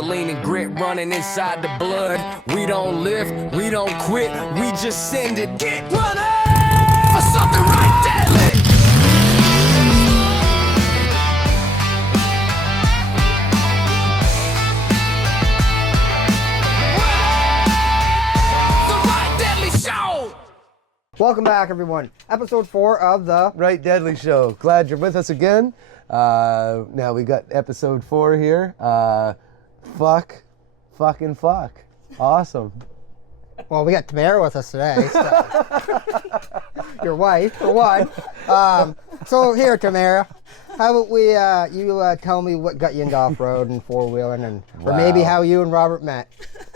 gasoline and grit running inside the blood. We don't lift, we don't quit, we just send it. Get running for something right deadly. Welcome back, everyone. Episode 4 of the Right Deadly Show. Glad you're with us again. Now we got episode 4 here. Fucking fuck. Awesome. Well, we got Tamara with us today. So. Your wife, for one. So here, Tamara, how about we you tell me what got you into off-road and four-wheeling, and or maybe how you and Robert met.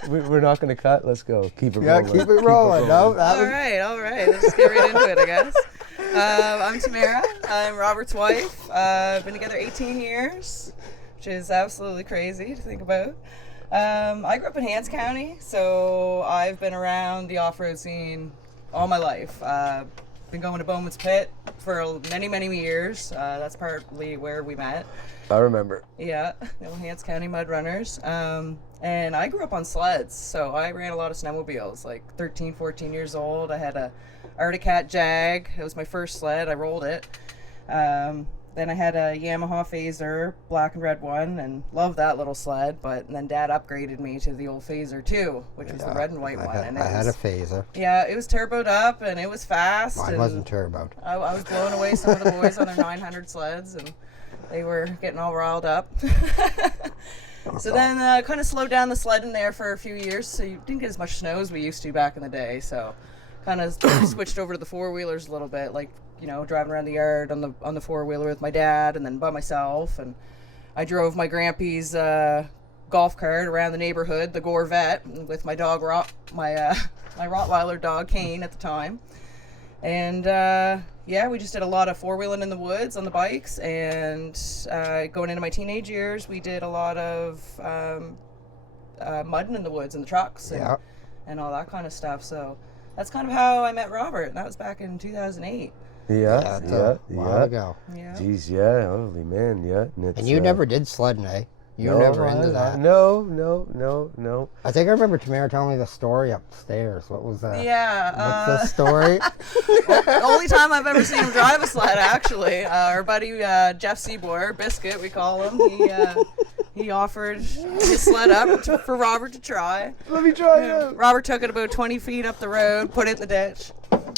We're not going to cut. Let's go. Keep it Yeah, rolling. keep it rolling. No, that All right. Let's just get right into it, I guess. I'm Tamara. I'm Robert's wife. Been together 18 years, which is absolutely crazy to think about. I grew up in Hants County, so I've been around the off-road scene all my life. Been going to Bowman's Pit for many, many years. That's partly where we met. I remember. Yeah, the old Hants County Mud Runners. And I grew up on sleds, so I ran a lot of snowmobiles, like 13, 14 years old. I had a Arctic Cat Jag. It was my first sled. I rolled it. Then I had a Yamaha Phaser, black and red one, and loved that little sled. But then Dad upgraded me to the old Phaser 2, which was the red and white one. And I had a Phaser. Yeah, it was turboed up, and it was fast. Mine wasn't turboed. I was blowing away some of the boys on their 900 sleds, and they were getting all riled up. So then kind of slowed down the sledding there for a few years, so you didn't get as much snow as we used to back in the day. So kind of switched over to the four-wheelers a little bit, like, you know, driving around the yard on the four-wheeler with my dad and then by myself. And I drove my grandpa's golf cart around the neighborhood, the Gorvette, with my dog, my Rottweiler dog, Kane, at the time. And yeah, we just did a lot of four-wheeling in the woods on the bikes, and going into my teenage years, we did a lot of mudding in the woods in the trucks and all that kind of stuff. So that's kind of how I met Robert, and that was back in 2008. Yeah. A while ago. Yeah. Jeez, yeah. Holy man, yeah. And you never did sledding, eh? You were never into that. No. I think I remember Tamara telling me the story upstairs. What was that? Yeah. What's the story? The only time I've ever seen him drive a sled, actually. Our buddy Jeff Seaboyer, Biscuit, we call him. He offered his sled up for Robert to try. Let me try it. Robert took it about 20 feet up the road, put it in the ditch.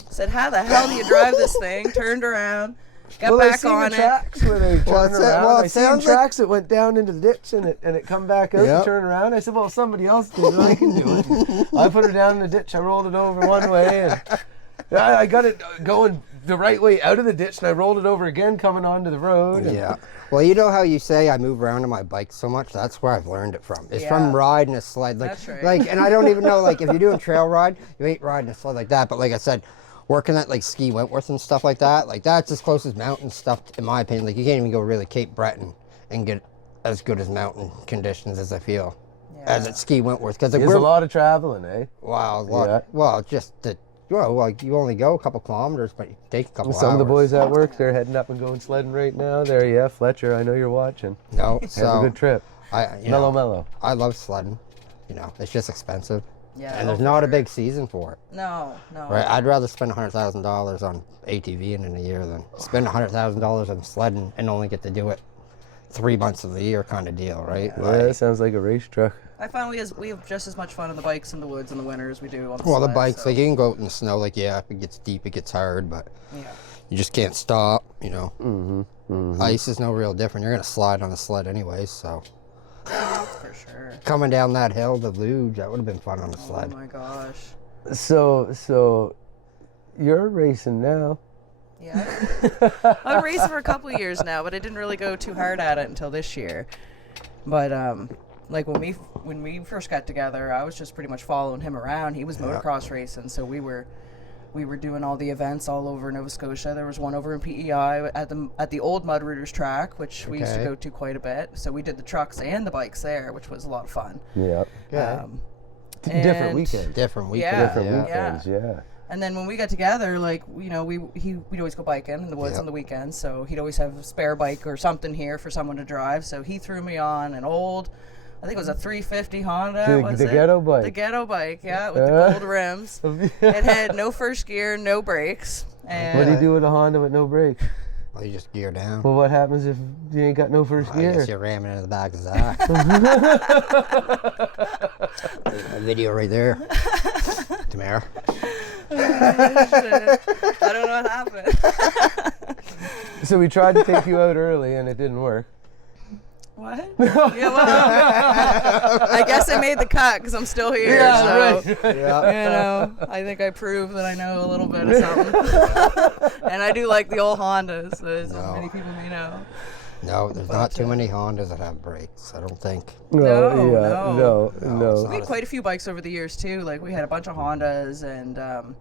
Said, "How the hell do you drive this thing?" Turned around, got back on it. Tracks where they turned around. I seen sounds tracks that went down into the ditch and it come back out and turn around. I said, well, somebody else did it. I can do it. I put it down in the ditch. I rolled it over one way and I got it going the right way out of the ditch, and I rolled it over again coming onto the road. Yeah. Well, you know how you say I move around on my bike so much? That's where I've learned it from. It's from riding a sled. Like, that's right. And I don't even know, like, if you're doing trail ride, you ain't riding a sled like that. But like I said, working at like Ski Wentworth and stuff like that, like that's as close as mountain stuff, in my opinion. Like you can't even go really Cape Breton and get as good as mountain conditions as I feel as at Ski Wentworth. Because like, there's a lot of traveling, eh? Wow, a lot. Yeah. Well, just the. Well, like you only go a couple kilometers, but you take a couple hours. Some of the boys at work, they're heading up and going sledding right now. There, yeah, Fletcher, I know you're watching. No, Have a good trip. Mellow. I love sledding. You know, it's just expensive. Yeah. And there's not a big season for it. No. Right? I'd rather spend $100,000 on ATVing in a year than spend $100,000 on sledding and only get to do it 3 months of the year kind of deal, right? Yeah, that sounds like a race truck. I find we have just as much fun on the bikes in the woods in the winter as we do on the Well, the sleds, bikes, so. like you can go out in the snow, like, yeah, if it gets deep, it gets hard, but you just can't stop, you know. Ice is no real different. You're going to slide on a sled anyways, so. For sure. Coming down that hill to Luge, that would have been fun on a sled. Oh my gosh. So you're racing now. Yeah. I've raced for a couple of years now, but I didn't really go too hard at it until this year. But like when we first got together, I was just pretty much following him around. He was motocross racing, so we were doing all the events all over Nova Scotia. There was one over in PEI at the old Mud Rooters track, which we used to go to quite a bit. So we did the trucks and the bikes there, which was a lot of fun. Yeah. Different weekends. Yeah. And then when we got together, like, you know, we'd always go biking in the woods on the weekends. So he'd always have a spare bike or something here for someone to drive. So he threw me on an old I think it was a 350 Honda. The ghetto bike. The ghetto bike, yeah, with the gold rims. It had no first gear, no brakes. And What do you do with a Honda with no brakes? Well, you just gear down. Well, what happens if you ain't got no first I guess gear? you're ramming into the back of Zach. A video right there. Tamara. I don't know what happened. So we tried to take you out early and it didn't work. What? Yeah, well, I guess I made the cut because I'm still here. Yeah, so, right. Yeah. You know, I think I proved that I know a little bit of something. And I do like the old Hondas, as many people may know. No, there's not too many Hondas that have brakes, I don't think. No. We had quite a few bikes over the years too. Like we had a bunch of Hondas, and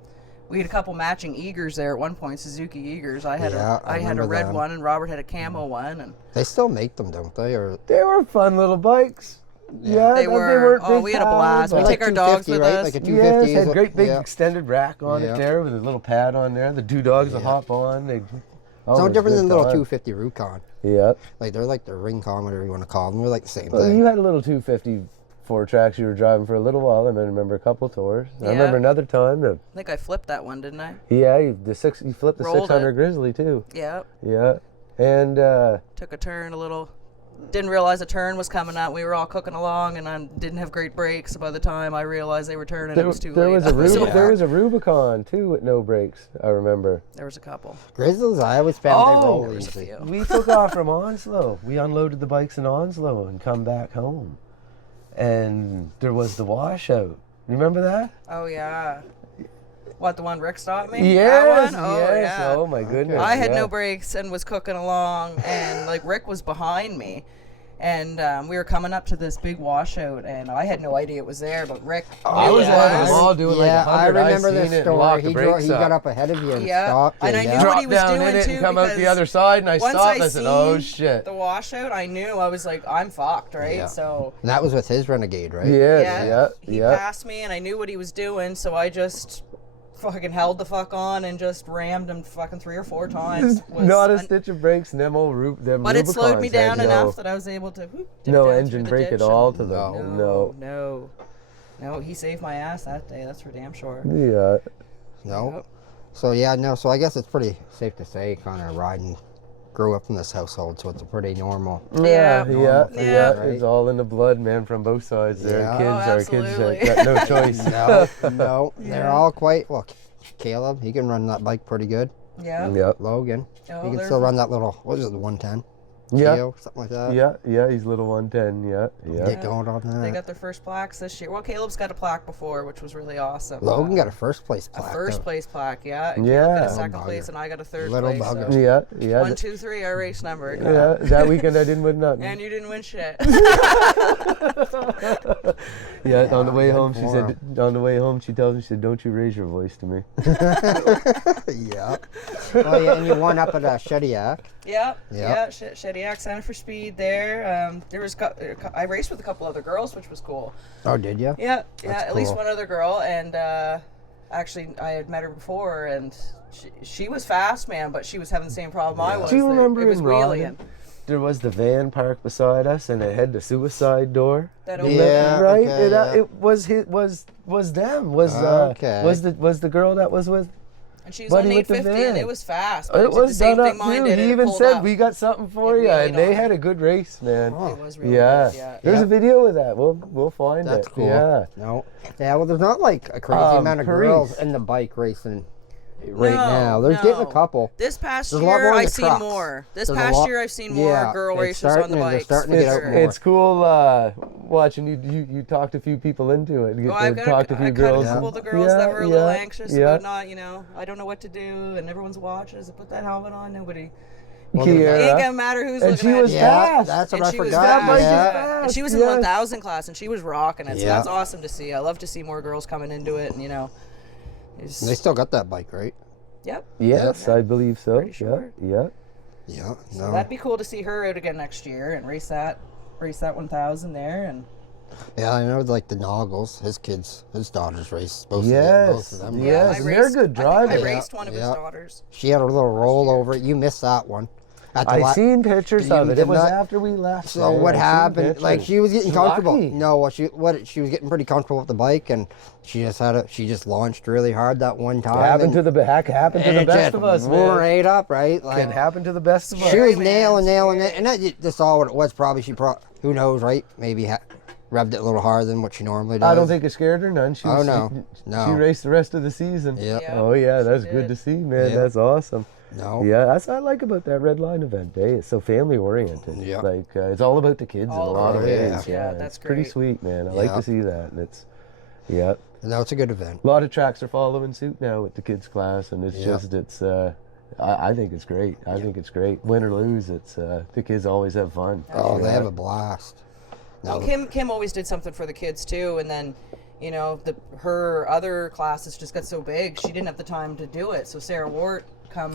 we had a couple matching Eagers there at one point, Suzuki Eagers. I had I a remember red them. one, and Robert had a camo one, and They still make them, don't they? Or They were fun little bikes. Yeah, they were. weren't Oh, big we had a power, blast. We but- take our dogs 250, with right? us. Like a Yes, 250 had is great big yeah. extended rack on Yeah. it there with a little pad on there. The two dogs will hop on. It's no different than the little 250 Rubicon. Yeah. Like they're like the Ringcon, whatever you want to call them. They're like the same Well, thing. you had a little 250 four tracks you were driving for a little while. I remember a couple tours. I Yeah. remember another time. I think I flipped that one, didn't I? You flipped the Rolled 600 it. Grizzly too. Yeah. Yeah. And Took a turn a little. Didn't realize a turn was coming up. We were all cooking along, and I didn't have great brakes. So by the time I realized they were turning, it was too there late. was there was a Rubicon too with no brakes. I remember. There was a couple. Grizzlies, I always found they roll There was a easy. few. We took off from Onslow. We unloaded the bikes in Onslow and come back home. And there was the washout. Remember that? Oh yeah. What, the one Rick stopped me? Yes, That one? Oh yes. yeah. Oh my goodness. I had yeah. no brakes and was cooking along, and like Rick was behind me, and we were coming up to this big washout, and I had no idea it was there, but Rick I knew was it on the was. wall doing like Yeah, 100. I remember seen this it and story. locked the He brakes got up ahead of you and Yeah, stopped you. and I knew yeah. what Dropped he was down doing in it too, and come out the because other side, and I once stopped. I I said, "Oh seen shit!" the washout, I knew. I was like, I'm fucked, right? Yeah. So And that was with his Renegade, right? Yeah. he passed me, and I knew what he was doing, so I just fucking held the fuck on and just rammed him fucking 3 or 4 times. Not a stitch of brakes, and them old them But it slowed me Rubicons had down enough that I was able to dip no down engine through the brake at ditch all and- to them. No, he saved my ass that day. That's for damn sure. Yeah. No. Yep. So yeah, no. So I guess it's pretty safe to say, Connor Ryden grew up in this household, so it's a pretty normal. Yeah. Yeah. Right? It's all in the blood, man, from both sides. There, Yeah. kids Oh, are kids absolutely. that got no choice. No, they're all quite well. Caleb, he can run that bike pretty good. Yeah. Yep. Logan, Oh, he can they're- still run that little. What is it, the 110? Yeah. Geo, something like that. Yeah. He's little 110. Yeah. Get going on They that. got their first plaques this year. Well, Caleb's got a plaque before, which was really awesome. Logan got a first place a plaque. first though. place plaque, yeah. And Yeah. Caleb got a Little second place, bugger. and I got a third Little place. bugger. So. Yeah. 1, 2, 3, our race number. Yeah. That weekend I didn't win nothing. And you didn't win shit. Yeah, on the way good home, she for said. On the way home, she tells me, she said, "Don't you raise your voice to me." Yeah. Oh yeah, and you won up at Shediac. Yeah. Shediac Center for Speed there. There was I raced with a couple other girls, which was cool. Oh, did you? Yeah, That's at least cool. one other girl, and actually I had met her before, and she was fast, man, but she was having the same problem I was. Do you that remember it was in wheeling? Rawdon, there was the van parked beside us, and it had the suicide door. That Yeah. opened. Right. okay, It, yeah. it was them. Okay. Was the girl that was with. And she was Buddy on with the 850, and van. it was fast. But It did was the same done thing up mine too. did. He It even pulled said, up. "We got something for It you," really and they don't. had a good race, man. It was really Yeah. good, yeah. There's Yeah. a video of that. We'll find That's it. cool. Yeah. No. Yeah, well, there's not like a crazy amount of Paris. girls in the bike racing right No, now. There's getting a no. couple. This past There's a lot year, more in I've the seen trucks. more. This There's a past lot- year, I've seen more yeah, girl it's racers on starting the to- they're bikes. starting to for get out sure. more. It's cool watching you talked a few people into it. You Well, get I've to got talk to a I few cut girls. a couple of the girls that were a little anxious about not, I don't know what to do, and everyone's watching. I put that helmet on, nobody. It ain't Kiera. gonna matter who's And looking she at was you. Yeah, fast. that's what And I she was forgot. That bike is Yeah. fast. And she was in the yes. 1000 class, and she was rocking it. So Yeah. that's awesome to see. I love to see more girls coming into it, and it's, They still got that bike, right? yep. Yes, I believe so. Pretty sure. Yeah. Yeah. So No. that'd be cool to see her out again next year and race that 1000 there, and Yeah, I know. Like the Noggles, his daughters race both Yes. both of them. Yes. I they're raced, good I think I drivers. raced one of his Yeah. daughters. She had a little rollover. You missed that one. At the I seen pictures of it. did It was not- after we left. So man. what I seen happened? Like pictures. she was getting comfortable. Lucky. No, she was getting pretty comfortable with the bike, and she just launched really hard that one time. Happened and, to the happened to and the it best just of us, man. right up, right? Like It happened to the best of us. she was man, nailing it, and that's all what it was. Probably who knows, right? Maybe revved it a little harder than what she normally does. I don't think it scared her none. She Oh, was, no. She No. raced the rest of the season. Yep. Yeah. Oh yeah, that's She good did. to see, man. Yeah. That's awesome. No. Yeah, that's what I like about that Red Line event. Eh? It's so family oriented. Yeah. Like it's all about the kids All in a lot of about it, ways. yeah. it's That's pretty great. sweet, man. I like Yeah. to see that, and it's yeah. No, it's a good event. A lot of tracks are following suit now with the kids class, and it's Yeah. I think it's great. I think it's great. Win or lose, it's the kids always have fun. Oh, they Yeah. have a blast. Well, No. Kim always did something for the kids too, and then, you know, her other classes just got so big she didn't have the time to do it. So Sarah Wart come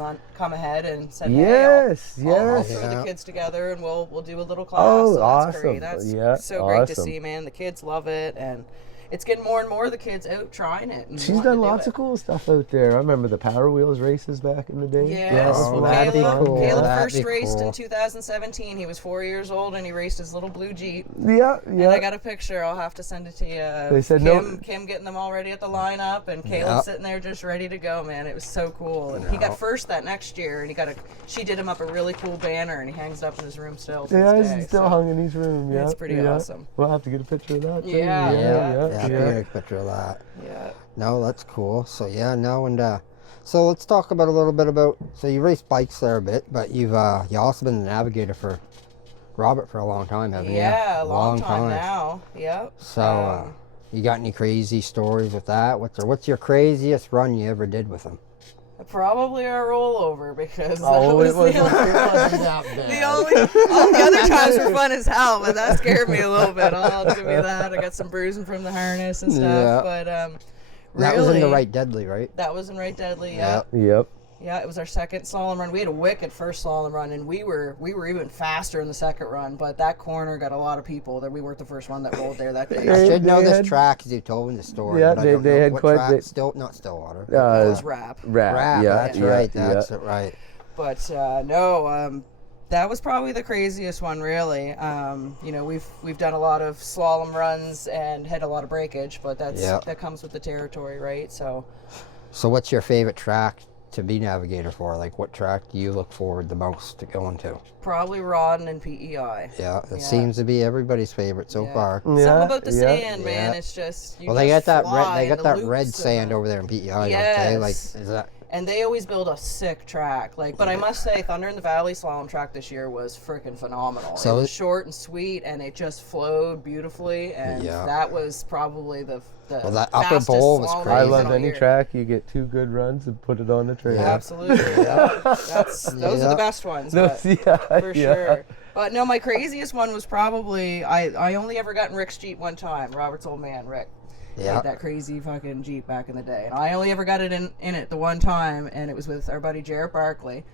ahead and said, Yes, "Hey, I'll yes. throw Yeah. the kids together and we'll do a little class." Oh, so that's great. awesome. That's Yeah, so great to awesome. see, man. The kids love it, and it's getting more and more of the kids out trying it. And She's wanting done to do lots it. of cool stuff out there. I remember the Power Wheels races back in the day. Yes, Oh, well, that'd be Caleb, cool. Caleb That'd first be raced in cool. 2017. He was 4 years old, and he raced his little blue Jeep. Yeah, And yeah. I got a picture. I'll have to send it to you. They said Kim getting them all ready at the lineup, and Caleb Yep. sitting there just ready to go. Man, it was so cool. And he got first that next year, and she did him up a really cool banner, and he hangs it up in his room still. To Yeah, this it's day, still so. hung in his room. Yeah, It's pretty yeah. awesome. We'll have to get a picture of that. Too. Yeah, Yeah, yeah, yeah, yeah. take a picture of that. Yeah. No, that's cool. So yeah, no, and so let's talk about a little bit about. So you race bikes there a bit, but you also been the navigator for Robert for a long time, haven't you? Yeah, a long time now. Yep. So you got any crazy stories with that? What's your craziest run you ever did with him? Probably our rollover because Oh, that was it was the only that The only, all the other times were fun as hell, but that scared me a little bit. I'll give you that. I got some bruising from the harness and stuff, Yeah. but That really, was in the right deadly, right? That was in Right Deadly. Yeah, Yep. yeah. It was our second slalom run. We had a wicked first slalom run, and we were even faster in the second run. But that corner got a lot of people. That we weren't the first one that rolled there that day. I should know they this had- track because you told me the story. Yeah, but I they- don't they know had what quite track. the- Not Stillwater. It was Rap. Rap, yeah, that's yeah, right. yeah. That's it, right. But no, that was probably the craziest one, really. You know, we've done a lot of slalom runs and had a lot of breakage, but that comes with the territory, right? So what's your favorite track to be navigator for? Like, what track do you look forward the most to going to? probably Rodden and PEI. Yeah, it Yeah. seems to be everybody's favorite so Yeah. far. Yeah, Something about the yeah, sand, man. yeah. It's just Well, they got that red. fly They got and that the red loops sand and over there in PEI. Don't they? Like, Yes. is that? And they always build a sick track. Like, but I must say, Thunder in the Valley slalom track this year was freaking phenomenal. So it was short and sweet, and it just flowed beautifully. And Yeah. that was probably the Well, that upper fastest bowl was slalom crazy. I race love all any year. track you get 2 good runs and put it on the trail. Yeah. Absolutely. Those are the best ones. Those- but- yeah, for yeah. sure. But no, my craziest one was probably I only ever got in Rick's Jeep one time. Robert's old man, Rick. Yeah. Had that crazy fucking Jeep back in the day. And I only ever got it in it the one time, and it was with our buddy Jarrett Barkley.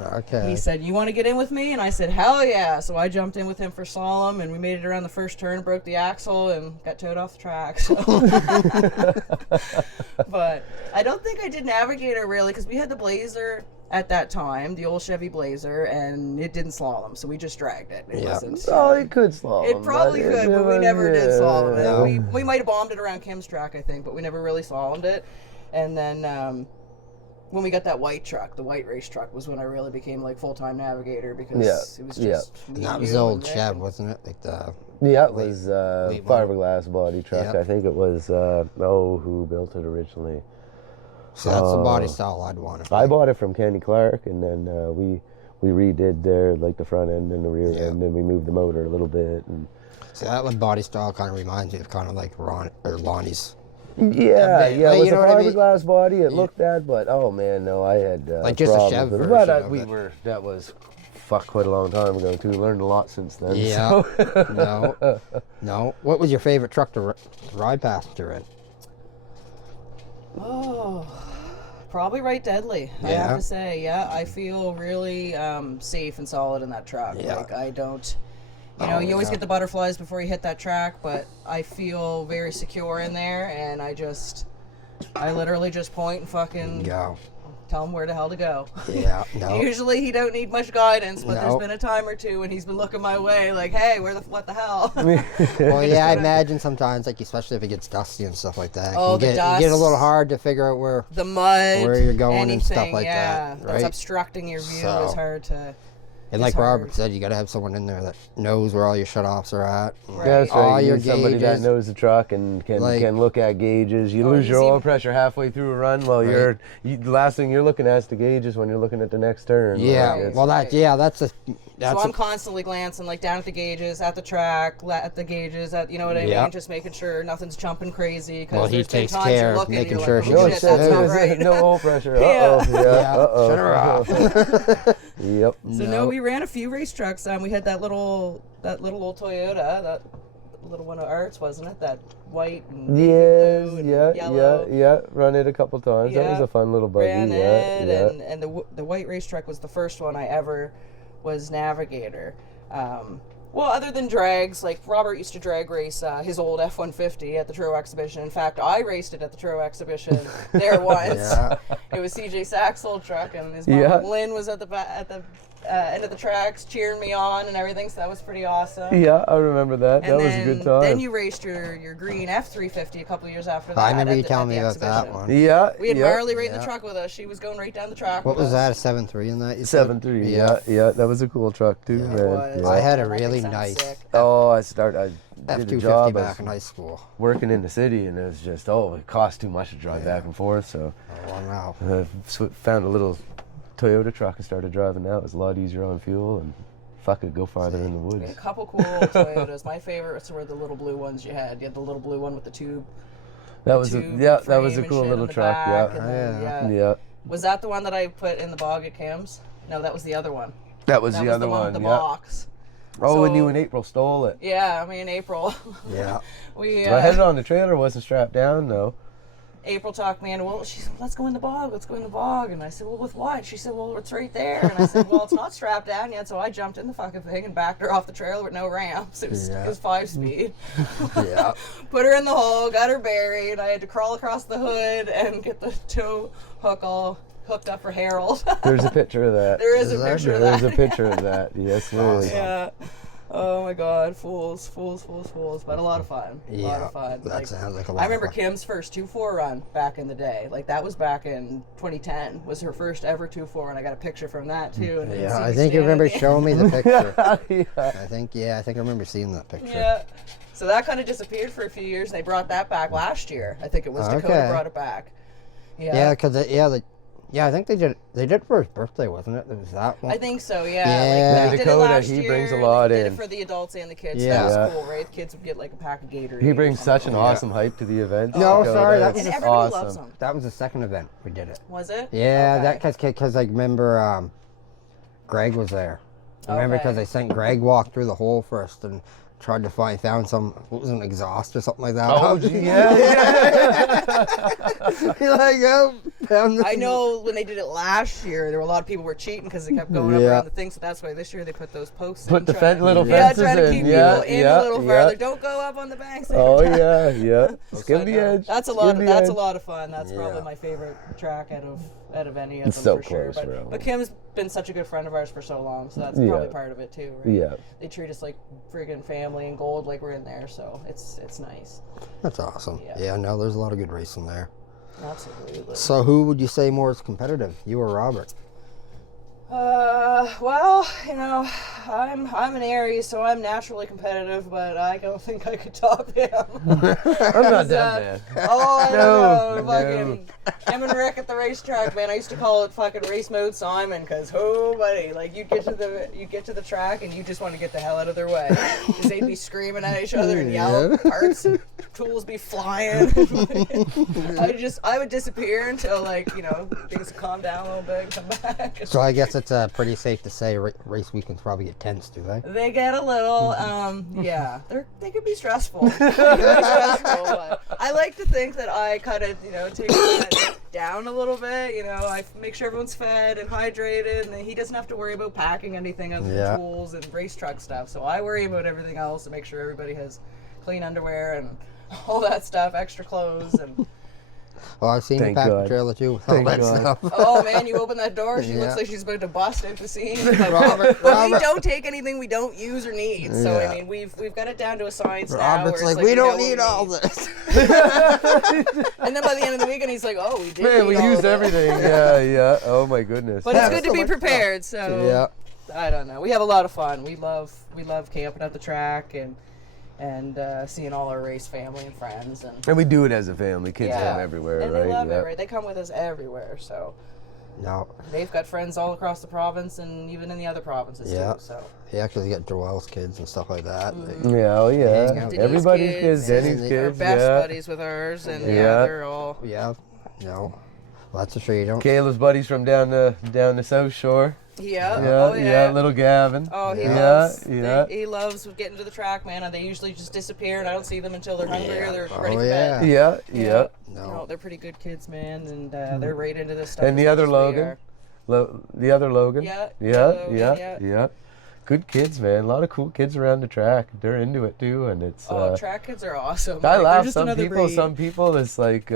Okay. He said, "You want to get in with me?" And I said, "Hell yeah." So I jumped in with him for slalom, and we made it around the first turn, broke the axle, and got towed off the track. So. But I don't think I did Navigator really, because we had the Blazer at that time, the old Chevy Blazer, and it didn't slalom, so we just dragged it. It Yeah. wasn't. Oh, it could slalom. It probably could, but we never did slalom it. No. We might have bombed it around Kim's track, I think, but we never really slalomed it. And then when we got that white truck, the white race truck, was when I really became like full-time navigator, because Yeah, it was yeah. just me, And that was you, the and old Rick, Chev, and- wasn't it? Like the. Yeah, it was late model. fiberglass body truck. Yep. I think it was, who built it originally? So that's the body Oh. style I'd want. I bought it from Kenny Clark, and then we redid their, like, the front end and the rear Yeah. end, and we moved the motor a little bit. And So that one body style kind of reminds me of kind of like Ron or Lonnie's. yeah, Like, it you was a know what I mean? fiberglass body. It looked that, but oh man, no, I had Like just a problems Chev with it. version But of we it. were that was quite a long time ago too. Learned a lot since then. Yeah. so. No. What was your favorite truck to ride passenger in? Oh, probably Right Deadly. I Yeah. have to say, yeah, I feel really safe and solid in that truck. Yeah. Like I don't, you Oh, know, you always yeah. get the butterflies before you hit that track, but I feel very secure in there, and I literally just point and fucking Go. tell him where the hell to go. Yeah, no. Usually he don't need much guidance, but there's Nope. been a time or two when he's been looking my way like, hey, what the hell? Well, yeah, I imagine sometimes, like, especially if it gets dusty and stuff like that, Oh, it the can dust. get a little hard to figure out where. The mud, Where you're going and anything, stuff like yeah, that, that's right? obstructing your view So- is hard to. And like It's hard. Robert said, you got to have someone in there that knows where all your shutoffs are at. Right. Yeah, that's right. All You your need somebody that gauges. knows the truck and Like- can look at gauges. You Oh, lose your he's oil even- pressure halfway through a run. Well, Right. the last thing you're looking at is the gauges when you're looking at the next turn. Yeah, Like, it's- well, that's So I'm constantly glancing, like down at the gauges, at the track, at the gauges, at you know what I Yep. mean, just making sure nothing's jumping crazy. Because Well, he there's been takes times care you're of looking, making you're sure like, she oh gets shit, that's not right. no oil pressure. Yeah. Uh-oh. yeah, shut her off. Yep. So no, we ran a few race trucks. We had that little old Toyota, that little one of ours, wasn't it? That white and navy Yes, blue and yeah, yellow. yeah. Run it a couple times. That was Yeah. a fun little buggy. Ran Yeah, it, yeah. and the white race truck was the first one I ever was navigator. Well, other than drags, like Robert used to drag race his old F-150 at the Tro Exhibition. In fact, I raced it at the Tro Exhibition there once. Yeah. It was CJ Sack's old truck, and his mom Yeah. Lynn was at the end of the tracks cheering me on and everything. So that was pretty awesome. Yeah, I remember that. And That was then, a good time. Then you raced your green F-350 a couple of years after that. I remember at you the- telling at me the about that exhibition. one. Yeah. We had yeah. Marley right in the Yeah. truck with us. She was going right down the track. What with was us. that, a 7.3 in that? You said? 7.3. Yeah, that was a cool truck too, man. Was. Yeah. I had a That really thing sounds nice sick. Oh, I did a F-250 job back as in high school. working in the city, and it was just it cost too much to drive back and forth. So Oh, wow. I found a little Toyota truck and started driving that. It was a lot easier on fuel, and fuck it, go farther in the We had woods. a couple cool old Toyotas. My favorites were the little blue ones you had. You had the little blue one with the tube. That was a tube that frame was a and cool shit little on the truck. back, Yeah, and then, Yeah. yeah. Was that the one that I put in the bog at Kim's? No, that was the other one. That was That the was other the one with one. the Yeah. box. Oh, and So- you and April stole it. Yeah, me and April. Yeah. we I had it on the trailer. Wasn't strapped down though. April talked me into, well, she said, let's go in the bog, And I said, well, with what? She said, well, it's right there. And I said, well, it's not strapped down yet. So I jumped in the fucking thing and backed her off the trailer with no ramps. It was, Yeah. it was 5-speed. Yeah. Put her in the hole, got her buried. I had to crawl across the hood and get the tow hook all hooked up for Harold. There's a picture of that. There is a Is there? picture of There's that. a picture of that. Yes, there is. Yeah. Oh my God, fools, but a lot of fun. A lot Yeah, of fun. that sounds like a lot I of remember fun. Kim's first 2.4 run back in the day. Like that was back in 2010. Was her first ever 2.4, and I got a picture from that too. And Yeah, see I me think you standing remember there. showing me the picture. Yeah. I think I remember seeing that picture. Yeah. So that kind of disappeared for a few years. They brought that back last year. I think it was Dakota Okay. brought it back. Yeah, because I think they did it for his birthday, wasn't it? It was that one. I think so, yeah. Yeah. Like, they did it Dakota, last he year, brings a and lot they did in. it for the adults and the kids. Yeah. That was Yeah. cool, right? The kids would get like a pack of Gatorade. He or brings something. such an awesome hype to the event. No, Dakota. sorry, that was And It's everybody awesome. loves them. That was the second event we did it. Was it? Yeah, Okay. because I remember Greg was there. I remember Okay. because I sent Greg walk through the hole first and tried to found some, what was it, an exhaust or something like that. Oh, yeah. You're like, oh, found this. I know when they did it last year, there were a lot of people were cheating because they kept going up Yeah. around the thing. So that's why this year they put those posts. Put in, the trying- little Yeah, fences trying to in. keep Yeah, people in yeah, a little yeah. further. Don't go up on the banks. Oh yeah, yeah. So Skim I the know. edge. That's a Skim lot. the That's a edge. lot of fun. That's probably Yeah. my favorite track out of any of It's them so for sure. close, bro. But Kim's been such a good friend of ours for so long, so that's Yeah. probably part of it too. Right? Yeah. They treat us like friggin' family and gold, like we're in there. So it's nice. That's awesome. Yeah. Yeah, no, there's a lot of good racing there. Absolutely. So who would you say more is competitive, you or Robert? Well, you know, I'm an Aries, so I'm naturally competitive, but I don't think I could top him. I'm not that bad. Oh, I No, don't know. Fucking him and Rick at the racetrack, man. I used to call it fucking race mode Simon, because oh, buddy, like you get to the track and you just want to get the hell out of their way, because they'd be screaming at each other and yelling, parts and tools be flying. I would disappear until like things calm down a little bit and come back. So I guess it's pretty safe to say race weekends probably get tense, do they? They get a little, yeah, they could be stressful. They could be stressful, but I like to think that I kind of, take that down a little bit. I make sure everyone's fed and hydrated, and then he doesn't have to worry about packing anything other Yeah. than tools and race truck stuff. So I worry about everything else and make sure everybody has clean underwear and all that stuff, extra clothes, and Oh, I've seen the Thank packer God. trailer too. With all Thank that God. stuff. Oh man, you open that door, she Yeah. looks like she's about to bust out the scene. But, Robert- but we Robert- don't take anything we don't use or need. So Yeah. I mean, we've got it down to a science now. Robert's where it's like, we don't know what need we all need." this. And then by the end of the weekend, he's like, "Oh, we did." Man, need we all used of it." everything. Yeah. Oh my goodness. But it's Yeah, good to so be much fun. prepared. So Yeah. I don't know. We have a lot of fun. We love camping at the track and seeing all our race family and friends And we do it as a family. Kids yeah. live everywhere, and right? they love Yeah. it, right? They come with us everywhere. So No. they've got friends all across the province and even in the other provinces Yeah. too. So He actually got Joel's kids and stuff like that. Yeah, oh yeah. Denise Everybody's kids, kids, Denny's and they're kids, best yeah. buddies with ours, and yeah, Yeah. they're all. Yeah. No. Well, that's a shame you don't. Caleb's buddies from down the South Shore. Yeah. Yeah, Oh yeah. little Gavin. Oh, he Yeah. loves. Yeah. He loves getting to the track, man. And they usually just disappear, and I don't see them until they're hungry or they're Oh, ready for yeah. bed. Yeah. No. They're pretty good kids, man, and they're right into this stuff. And as the other much as we Logan? are. The other Logan? Yeah, Yeah, Logan, yeah, yeah. Good kids, man. A lot of cool kids around the track. They're into it too, and it's. Oh, track kids are awesome. I Like, they're laugh. just Some another people, breed. it's like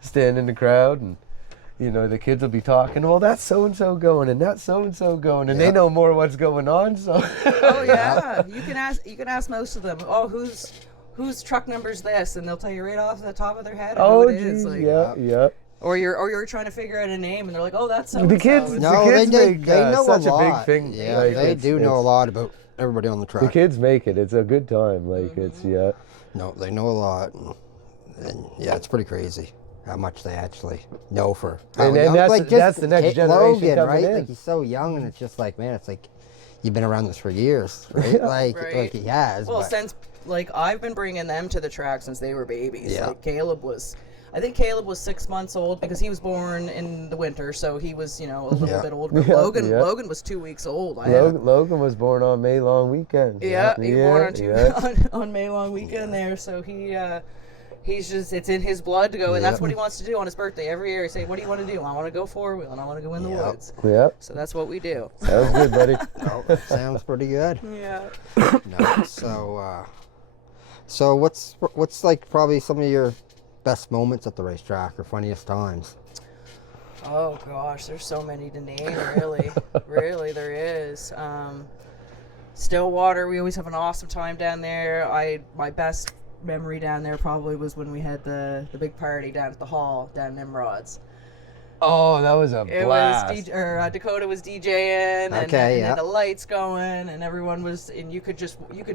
stand in the crowd and. You know, the kids will be talking, well, that's so-and-so going, and that's so-and-so going, and they know more what's going on, so. Oh yeah, you can ask most of them. Oh, whose truck number's this, and they'll tell you right off the top of their head Oh, who it is. geez, Like, yeah. Or you're trying to figure out a name, and they're like, oh, that's so. The kids, No, the kids make they know such a lot. big thing. Yeah, like, they it's- do know a it's- lot about everybody on the track. The kids make it. It's a good time. Like it's No, they know a lot, and yeah, it's pretty crazy how much they actually know for. How And young- that's- like, that's the next Kate generation Logan, coming right? in. Like he's so young, and it's just like, man, it's like you've been around this for years, right? Right. Like he has. Well, but, since like I've been bringing them to the track since they were babies. Yeah. Like I think Caleb was 6 months old because he was born in the winter, so he was a little Yeah. bit older. But Yeah, Logan yeah. Logan was 2 weeks old. Logan was born on May long weekend. Yeah, he was born on yeah. on May long weekend there, so he's just it's in his blood to go, and that's what he wants to do on his birthday every year. He say, "What do you want to do? I want to go 4-wheel, and I want to go in the Yep. woods." Yep. So that's what we do. Sounds good, buddy. No, that sounds pretty good. Yeah. No, so what's like probably some of your best moments at the racetrack or funniest times? Oh gosh, there's so many to name. Really, really, there is. Stillwater, we always have an awesome time down there. My best memory down there probably was when we had the big party down at the hall down in Nimrod's. Oh, that was a It blast. was Dakota was DJing, and, Okay, and yeah. had the lights going, and everyone was, and you could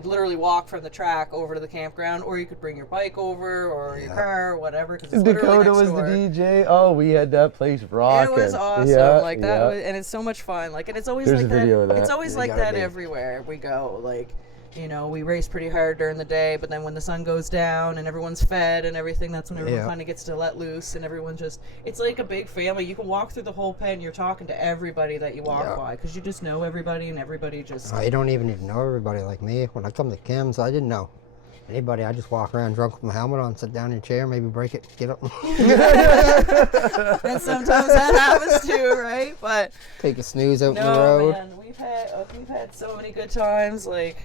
literally walk from the track over to the campground, or you could bring your bike over, or your car, or whatever, because it's literally Dakota next was door. the DJ. Oh, we had that place rocking. It was awesome, Yeah, like that, yeah. was, and it's so much fun. Like, and it's always There's like a that. video of that. It's always There like gotta that be. everywhere we go. Like, we race pretty hard during the day, but then when the sun goes down and everyone's fed and everything, that's when everyone Yeah. kind of gets to let loose, and everyone it's like a big family. You can walk through the whole pen, you're talking to everybody that you walk Yeah. by, because you just know everybody, and everybody just. I don't even know everybody like me. When I come to Kim's, I didn't know anybody. I just walk around drunk with my helmet on, sit down in a chair, maybe break it, get up, And sometimes that happens too, right? But take a snooze out in the no, road. man, we've had so many good times. Like,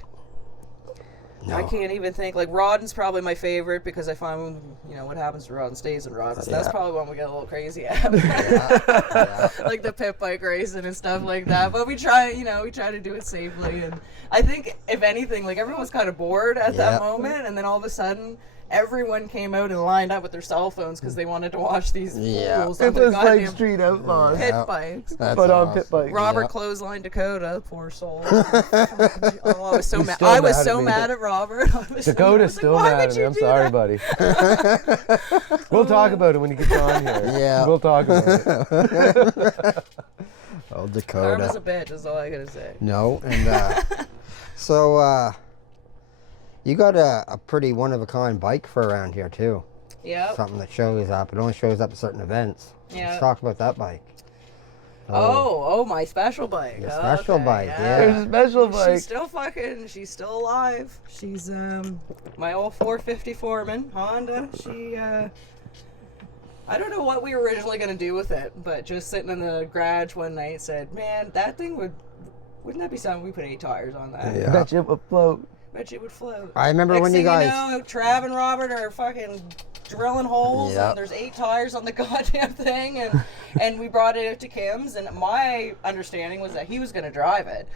No. I can't even think. Like, Rodden's probably my favorite, because I find, what happens to Rodden stays in Rodden. So that's Yeah. probably when we get a little crazy at. Like the pit bike racing and stuff like that. But we try to do it safely. And I think, if anything, like, everyone was kind of bored at Yeah. that moment. And then all of a sudden, everyone came out and lined up with their cell phones because they wanted to watch these Yeah. fools on It the was like goddamn street outlaws. pit Yeah. bikes. That's But on awesome. pit bikes. Robert Yeah. clothesline Dakota, poor soul. Oh, I was so He's mad. still I was mad so at me. mad at Robert. I was Dakota's so, still I was like, mad "Why at would me. you I'm do sorry, that?" buddy. We'll talk about it when he gets on here. Yeah. We'll talk about it. Oh, Karma's Dakota. a bitch, is all I gotta say. No, and so you got a pretty one-of-a-kind bike for around here too. Yep. Something that shows up. It only shows up at certain events. Yeah. Let's talk about that bike. Oh, my special bike. Your special Okay, bike, yeah. There's a special bike. She's still alive. She's my old 450 Foreman Honda. She I don't know what we were originally gonna do with it, but just sitting in the garage one night said, "Man, that thing wouldn't that be something? We put 8 tires on that. Yeah. Bet you it would float. Bet you it would float." I remember Next when thing you guys. know, Trav and Robert are fucking drilling holes, Yep. and there's 8 tires on the goddamn thing, and we brought it out to Kim's, and my understanding was that he was going to drive it.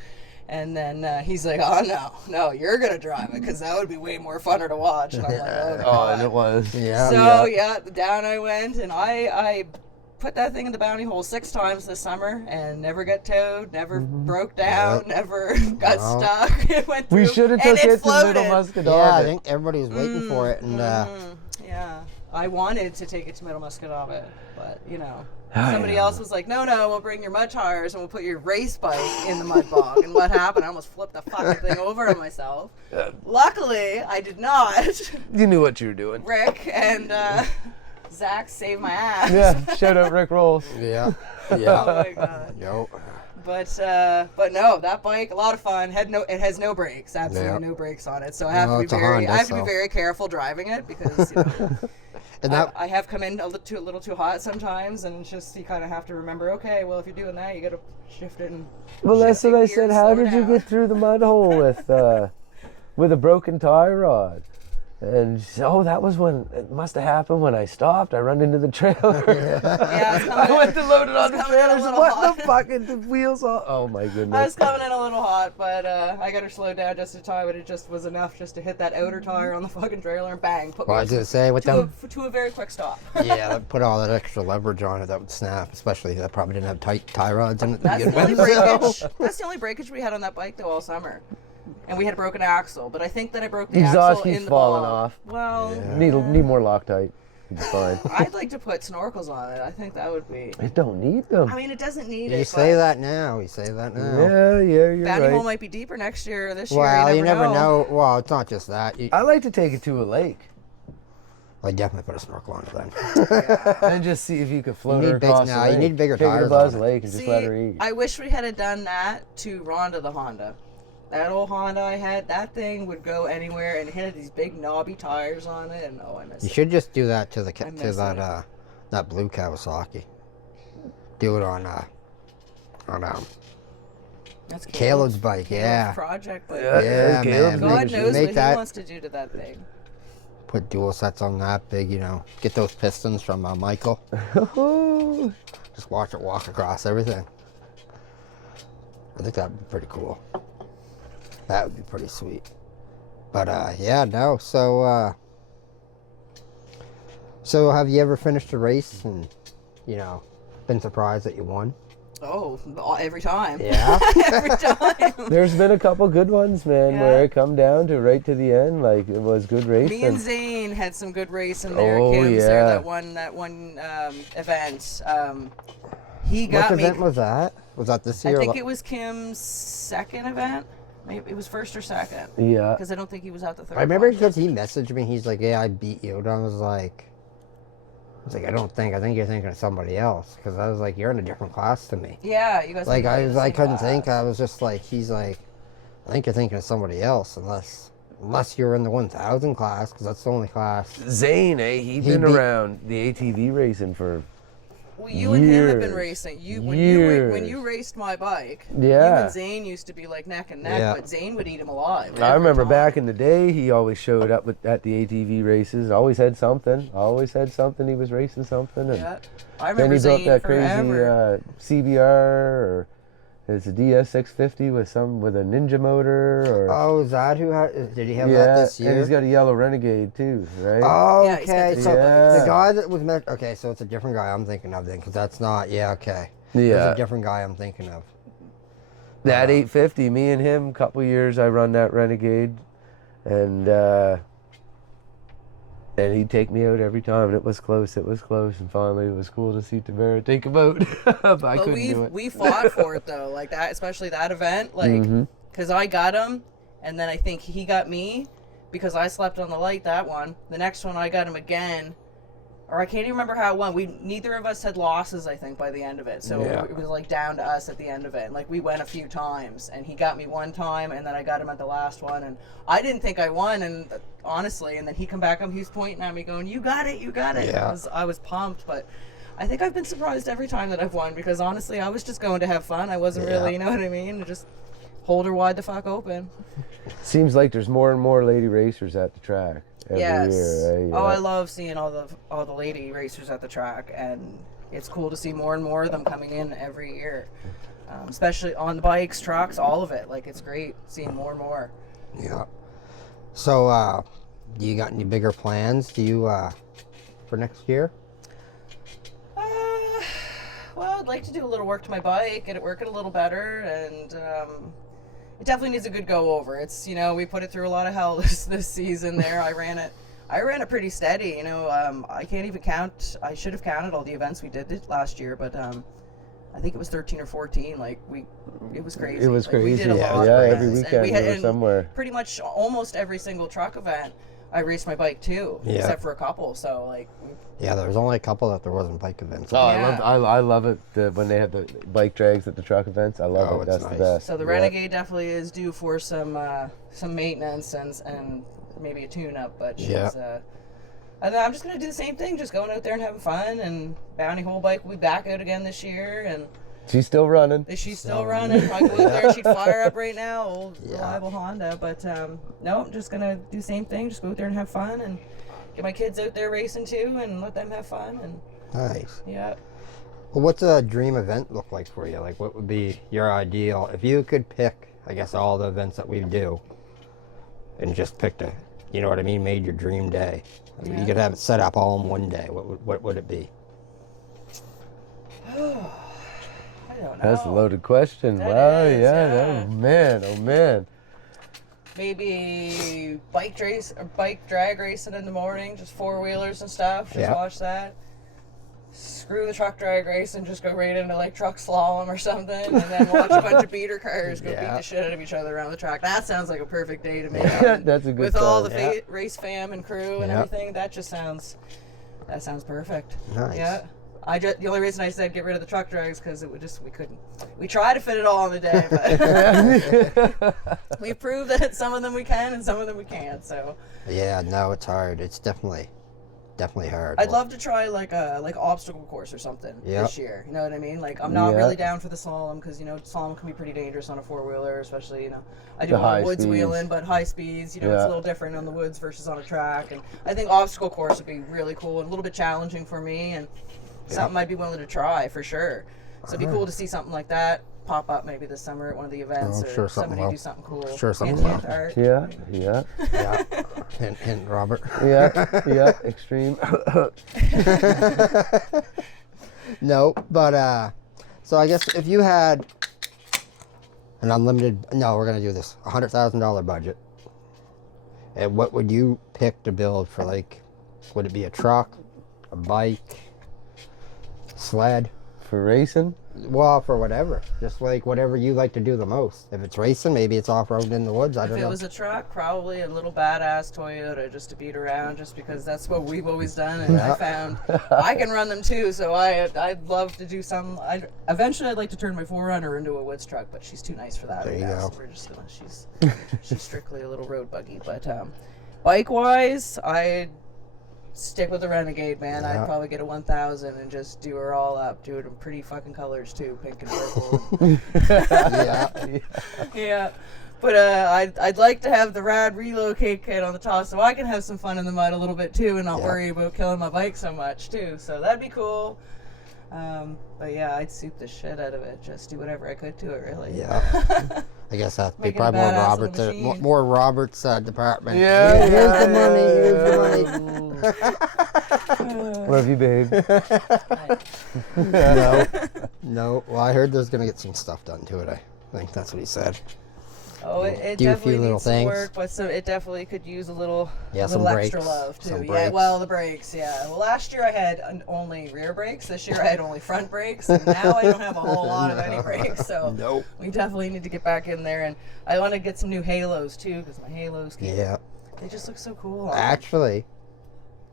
And then he's like, oh, no, you're going to drive it, because that would be way more funner to watch. And I'm like, oh, Oh, God. and it was. Yeah. So, yeah, down I went, and I put that thing in the bounty hole 6 times this summer, and never got towed, never broke down, never got stuck. It went through, We should have and took it to floated. Middle Musquodoboit. Yeah, I think everybody was waiting for it, and Yeah, I wanted to take it to Middle Musquodoboit, but you know, Oh, somebody yeah. else was like, no, we'll bring your mud tires and we'll put your race bike in the mud bog. And what happened? I almost flipped the fucking thing over on myself. Luckily, I did not. You knew what you were doing. Rick and Zach saved my ass. Yeah, shout out Rick Rolls. yeah, Oh yeah. my god. Yo. But no, that bike, a lot of fun. It has no brakes, absolutely Yeah. no brakes on it. So I have No, to it's be a very, Honda, I have to be so. very careful driving it, because you know, And that, I have come in a little too hot sometimes, and it's just you kind of have to remember. Okay, well if you're doing that, you got to shift it and. Well, that's shift what I gears, said. How slow did you down. get through the mud hole with a broken tie rod? And she said, that was when it must have happened when I stopped. I run into the trailer. Yeah, it's I coming went to load it on the coming in a trailer. little What hot. the fuck? And the wheels all. Oh my I was goodness. coming in a little hot, but I got her slowed down just in time, but it just was enough just to hit that outer tire on the fucking trailer and bang, put well, I me was gonna say with to them, a very quick stop. yeah, that put all that extra leverage on it, that would snap. Especially that probably didn't have tight tie rods in it to That's begin the only with. so- breakage. That's the only breakage we had on that bike though all summer, and we had a broken axle. But I think that I broke the Exhaust axle keeps in the falling ball. off. Well, Need more Loctite. You'll be fine. I'd like to put snorkels on it. I think that would be. I don't need them. I mean, it doesn't need You it. say but that now. You say that now. Yeah, you're Bounty hole right. might be deeper next year or this Well, year. you never know. Well, it's not just that. I like to take it to a lake I definitely put a snorkel on it then. and just see if you could float You her need big- across no, the you lake. need bigger Take her to tires Buzz on it. Lake and just See, let her eat. I wish we had done that to Rhonda the Honda. That old Honda I had, that thing would go anywhere, and it had these big knobby tires on it, and I miss You it. should just do that to the I to miss that that blue Kawasaki. Do it on That's Caleb's bike. Yeah. project, but Yeah, Caleb's man. God Make- knows make what that- he wants to do to that thing. Put dual sets on that big. Get those pistons from Michael. Just watch it walk across everything. I think that'd be pretty cool. That would be pretty sweet. But yeah, no. So have you ever finished a race and been surprised that you won? Oh, every time. Yeah. Every time. There's been a couple good ones, man, Yeah. where it come down to right to the end. Like it was good racing. Me and Zane had some good racing there. Oh, Kim's yeah. there, that one event. He got What me. event was that? Was that this year? I think it was Kim's second event. Maybe it was first or second. Yeah. Because I don't think he was out the third. I remember one. because he messaged me. He's like, "Yeah, I beat you," and I was like, I think you're thinking of somebody else, because I was like, you're in a different class to me. Yeah, you guys. Like were in the I same couldn't class. think. I was just like, he's like, I think you're thinking of somebody else, unless you're in the 1000 class, because that's the only class. Zane, he'd been beat- around the ATV racing for. Well, you and him have been Years. racing. When Years. you raced my bike, Yeah. you and Zane used to be like neck and neck, Yeah. but Zane would eat him alive. I every remember time. back in the day, he always showed up at the ATV races. Always had something. He was racing something. And Yeah, I then remember he built Zane that forever. crazy CBR, or it's a DS650 with a Ninja motor. Or Oh, is that who did he have yeah, that this year? and he's got a yellow Renegade too, right? Oh, Yeah, he's got okay. the- So Yeah. the guy that was okay, so it's a different guy I'm thinking of then, because that's not. Yeah, okay. It's Yeah. a different guy I'm thinking of. That 850, me and him, couple years I run that Renegade, and he'd take me out every time, and it was close, and finally it was cool to see Tamara take him out. But I But couldn't do it. we fought for it though, like that, especially that event, like, Mm-hmm. because I got him, and then I think he got me, because I slept on the light that one. The next one I got him again, or I can't even remember how it went. Neither of us had losses, I think, by the end of it. So Yeah. it was like down to us at the end of it. Like we went a few times, and he got me one time, and then I got him at the last one, and I didn't think I won, and honestly, and then he come back up, he was pointing at me, going, "You got it, you got it." Yeah. I was pumped, but I think I've been surprised every time that I've won, because honestly, I was just going to have fun. I wasn't really, you know what I mean? Just hold her wide the fuck open. Seems like there's more and more lady racers at the track. every Yes. year. Right? Oh, I love seeing all the lady racers at the track, and it's cool to see more and more of them coming in every year, especially on the bikes, trucks, all of it. Like, it's great seeing more and more. Yeah. So, do you got any bigger plans? Do you for next year? Well, I'd like to do a little work to my bike, get it working a little better, and it definitely needs a good go over. It's, you know, we put it through a lot of hell this season there. I ran it pretty steady, you know. I can't even count. I should have counted all the events we did last year, but I think it was 13 or 14. Like, it was crazy. It was Like, crazy. We did a lot Yeah, of every events, weekend we were somewhere. Pretty much almost every single truck event, I raced my bike too, Yeah. except for a couple. So, like, Yeah, there was only a couple that there wasn't bike events. Oh, Yeah. I love it when they have the bike drags at the truck events. I love Oh, it. it's That's nice. the best. so the Yeah. Renegade definitely is due for some maintenance and maybe a tune-up, but she's Yeah. and I'm just gonna do the same thing, just going out there and having fun. And Bounty Hole bike will be back out again this year, and She's still running. she's still running. If I go out there and she'd fire up right now, old Yeah. reliable Honda. But no, I'm just gonna do the same thing, just go out there and have fun, and get my kids out there racing too, and let them have fun. And Nice. yeah. Well, what's a dream event look like for you? Like, what would be your ideal if you could pick? I guess all the events that we do, and just picked a, you know what I mean, made your dream day. I mean, you Yeah. could have it set up all in one day. What would it be? I don't know. That's a loaded question. That Wow, is, yeah. yeah. Oh man. Maybe bike drag racing in the morning, just four-wheelers and stuff. Just Yeah. watch that. Screw the truck drag race and just go right into like truck slalom or something, and then watch a bunch of beater cars go beat Yeah. the shit out of each other around the track. That sounds like a perfect day to me. Yeah, that's a good With all the time. race fam and crew and Yeah. everything, that sounds perfect. Nice. Yeah. The only reason I said get rid of the truck drags because we try to fit it all in a day, but we proved that some of them we can and some of them we can't. So Yeah, no, it's hard. It's definitely hard. I'd love to try like obstacle course or something Yep. this year. You know what I mean? Like, I'm not Yeah. really down for the slalom because, you know, slalom can be pretty dangerous on a four-wheeler, especially, you know, I do The a lot high of woods speeds. wheeling, but high speeds, you know, it's Yeah. a little different on the woods versus on a track. And I think obstacle course would be really cool and a little bit challenging for me, and something I'd be willing to try for sure. So it'd be cool to see something like that pop up maybe this summer at one of the events, I'm or sure something somebody will. do something cool. Sure something Hint, will. art. Yeah. Yeah. Hint, Robert. Yeah. Extreme. No, but so I guess if you had an unlimited, no, we're gonna do this, $100,000 budget, and what would you pick to build for? Like, would it be a truck, a bike, sled? For racing? Well, for whatever, just like whatever you like to do the most. If it's racing, maybe it's off-road in the woods. I If don't it know. was a truck, probably a little badass Toyota just to beat around, just because that's what we've always done, and I found I can run them too. So I'd love to do some. Eventually I'd like to turn my 4Runner into a woods truck, but she's too nice for that. There right you now, go. So we're just gonna she's strictly a little road buggy. But bike wise, I'd stick with the Renegade, man. Yeah. I'd probably get a 1000 and just do her all up. Do it in pretty fucking colors too, pink and purple. Yeah. Yeah, but I'd like to have the rad relocate kit on the top so I can have some fun in the mud a little bit too and not Yeah. worry about killing my bike so much too. So that'd be cool. But yeah, I'd soup the shit out of it. Just do whatever I could to it, really. Yeah. I guess that'd be Make it a probably more badass little Robert's, machine. more Robert's department. Yeah, Here's the money. Here's the money. Love you, babe. No. Well, I heard there's gonna get some stuff done to it. I think that's what he said. Oh, it Do a few definitely little needs some things. work, but it definitely could use a little, Yeah, little some extra brakes, love too. some Yeah, brakes. well, the brakes, yeah. Well, last year I had only rear brakes. This year I had only front brakes, and now I don't have a whole lot of any brakes. So Nope. we definitely need to get back in there, and I want to get some new halos too, because my halos, Yeah. they just look so cool. Actually,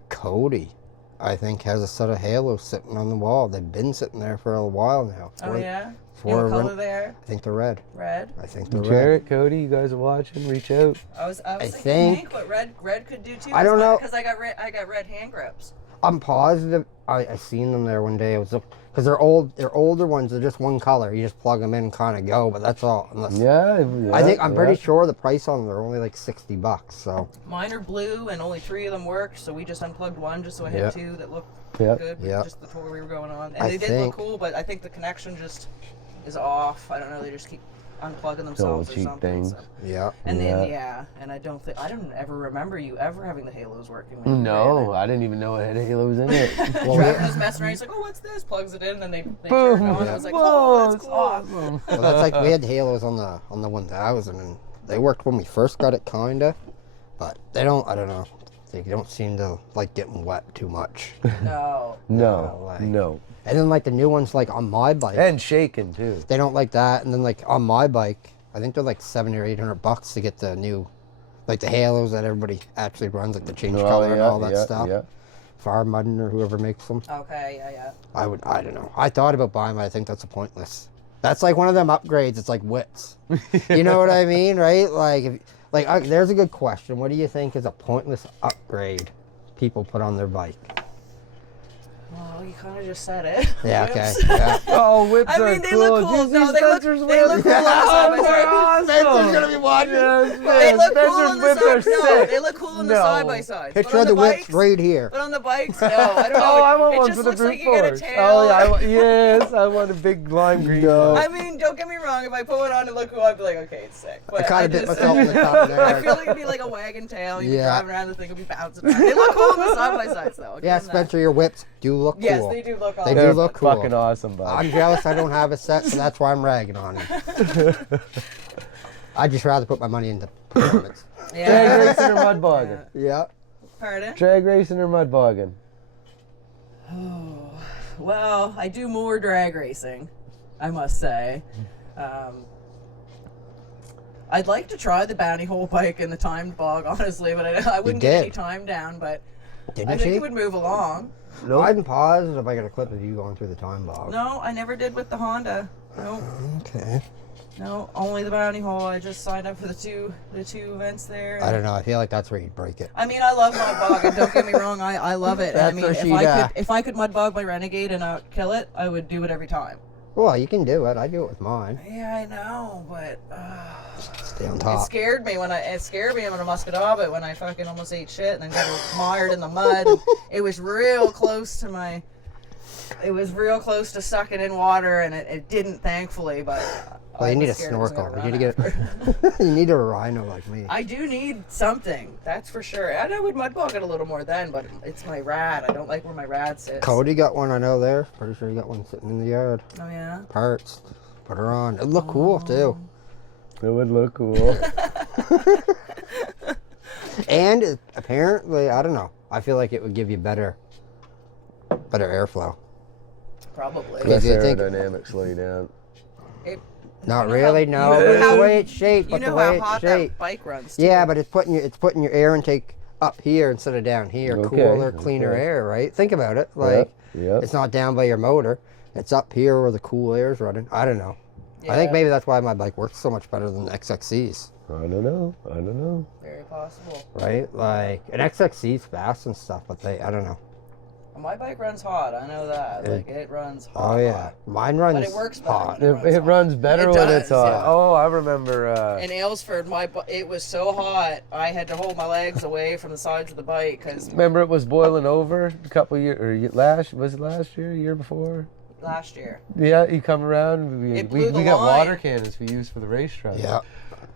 Cody, I think, has a set of halos sitting on the wall. They've been sitting there for a while now. Oh yeah. For You know what color they are? I think they're red. Red. I think they're red. Jarrett, Cody, you guys are watching? Reach out. I was thinking think- pink, but red could do too. I don't know. because I got red hand grips. I'm positive. I seen them there one day. I was Because they're older ones. They're just one color. You just plug them in and kind of go. But that's all. Unless I'm pretty sure the price on them are only like $60. So mine are blue, and only 3 of them worked. So we just unplugged one, just so I had 2 that looked good. Yeah. Just the tour we were going on, and they did look cool. But I think the connection just is off. I don't know. They just keep unplugging themselves or cheap something. thing. So. yeah. And then and I don't ever remember you ever having the halos working. When you ran it. I didn't even know it had halos in it. Trevor was messing around. He's like, "Oh, what's this?" Plugs it in, and they turn it on. I was like, "Oh, that's cool." Awesome. Well, that's like we had halos on the 1000, and they worked when we first got it, kinda. But they don't. I don't know. They don't seem to like getting wet too much. No. No. And then like the new ones, like on my bike, And shaking too. they don't like that. And then like on my bike, I think they're like $700 or $800 to get the new, like the halos that everybody actually runs, like the change color and all that stuff. Yeah. Fire Muddin or whoever makes them. Okay. Yeah. I don't know. I thought about buying, but I think that's a pointless. That's like one of them upgrades. It's like wits. You know what I mean, right? Like, there's a good question. What do you think is a pointless upgrade people put on their bike? Well, you kind of just said it. Yeah, okay. Whips. Yeah. Oh, whips I are mean, they cool. look cool. Did you No, see they look Spencer's cool whips? on the side by side. Awesome. Spencer's gonna be watching. Yes, They look cool Spencer's on the whips are side. No, sick. they look cool on the No. side by sides. Picture of the whips right here. But on the bikes, no. I don't know. Oh, I want it one just for the looks brute like you get a force. tail. Oh, yeah, yes, I want a big lime green one. I mean, don't get me wrong. If I put one on and look cool, I'd be like, okay, it's sick. But I kind of bit myself in the top of I there. feel like it'd be like a wagon tail. You'd be Yeah. driving around, the thing would be bouncing around. They look cool on the side by sides, though. I'll give Yeah, them that. Spencer, your whips do look cool. Yes, they do look awesome. They do They're look cool. fucking awesome, bud. I'm jealous I don't have a set, so that's why I'm ragging on him. I'd just rather put my money into performance. Drag Yeah. racing or mud bogging? Yeah. Pardon? Drag racing or mud bogging? Well, I do more drag racing, I must say. I'd like to try the bounty hole bike and the timed bog, honestly, but I wouldn't get did. any time down, but Didn't I think she? it would move along. I'm positive I got a clip of you going through the time bog. No, I never did with the Honda. No, Okay. no, only the bounty hole. I just signed up for the two events there. I don't know. I feel like that's where you'd break it. I mean, I love mud bogging. Don't get me wrong. I love it. That's I mean, where if I could mud bog my Renegade and not kill it, I would do it every time. Well, you can do it. I do it with mine. Yeah, I know, but Stay on it top. scared me in Middle Musquodoboit when I fucking almost ate shit and then got mired in the mud. It was real close to sucking in water, and it didn't, thankfully. But Well, I you need a was scared it was snorkel. gonna You need to run get. You need a rhino like me. I do need something, that's for sure. And I would mud bog it a little more then, but it's my rad. I don't like where my rad sits. Cody got one. I know there. Pretty sure he got one sitting in the yard. Oh yeah. Parts. Put her on. It'd look cool too. It would look cool. And apparently, I don't know. I feel like it would give you better airflow. Probably. Yeah. Less Do you think- aerodynamics slow you down. Not know really. how- No, you know but how- the way it's shaped. You But the know way how it's hot shaped. that bike runs. Too. Yeah, but it's putting your air intake up here instead of down here. Okay, Cooler, cleaner okay. air, right? Think about it. Like Yep. it's not down by your motor. It's up here where the cool air is running. I don't know. I think Yeah. maybe that's why my bike works so much better than the XXCs, I don't know. Very possible. right? Like an XXC's fast and stuff, but I don't know. My bike runs hot. I know that. Like it runs hot. Oh yeah, hot. mine runs But it works better hot. when It hot. runs better It when does, it's hot. yeah. Oh, I remember. In Aylesford, it was so hot. I had to hold my legs away from the sides of the bike because Remember it was boiling over a couple years, or was it last year, year before? last year. Yeah, you come around. It blew We the got line. water cannons we use for the racetrack. Yeah.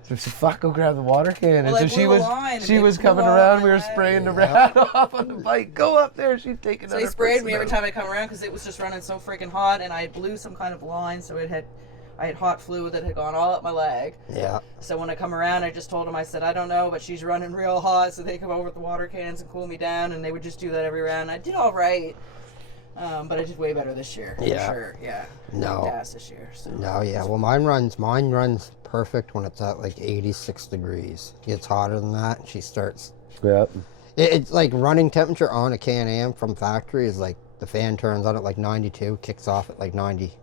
So she fuck go grab the water cannon. Well, so it she blew was the line. she It was blew coming all around. my We were legs. spraying the rat off on the bike. Go up there. She'd take So another. they sprayed me person every out. time I come around because it was just running so freaking hot, and I blew some kind of line, so I had hot fluid that had gone all up my leg. Yeah. So when I come around, I just told them, I said, I don't know, but she's running real hot, so they come over with the water cannons and cool me down, and they would just do that every round. I did all right, but I did way better this year. Yeah. For sure, yeah. No. Gas this year. So. No, yeah. Well, mine runs perfect when it's at like 86 degrees. It gets hotter than that, and she starts. Yeah. It's like running temperature on a Can-Am from factory is like the fan turns on at like 92, kicks off at like 90,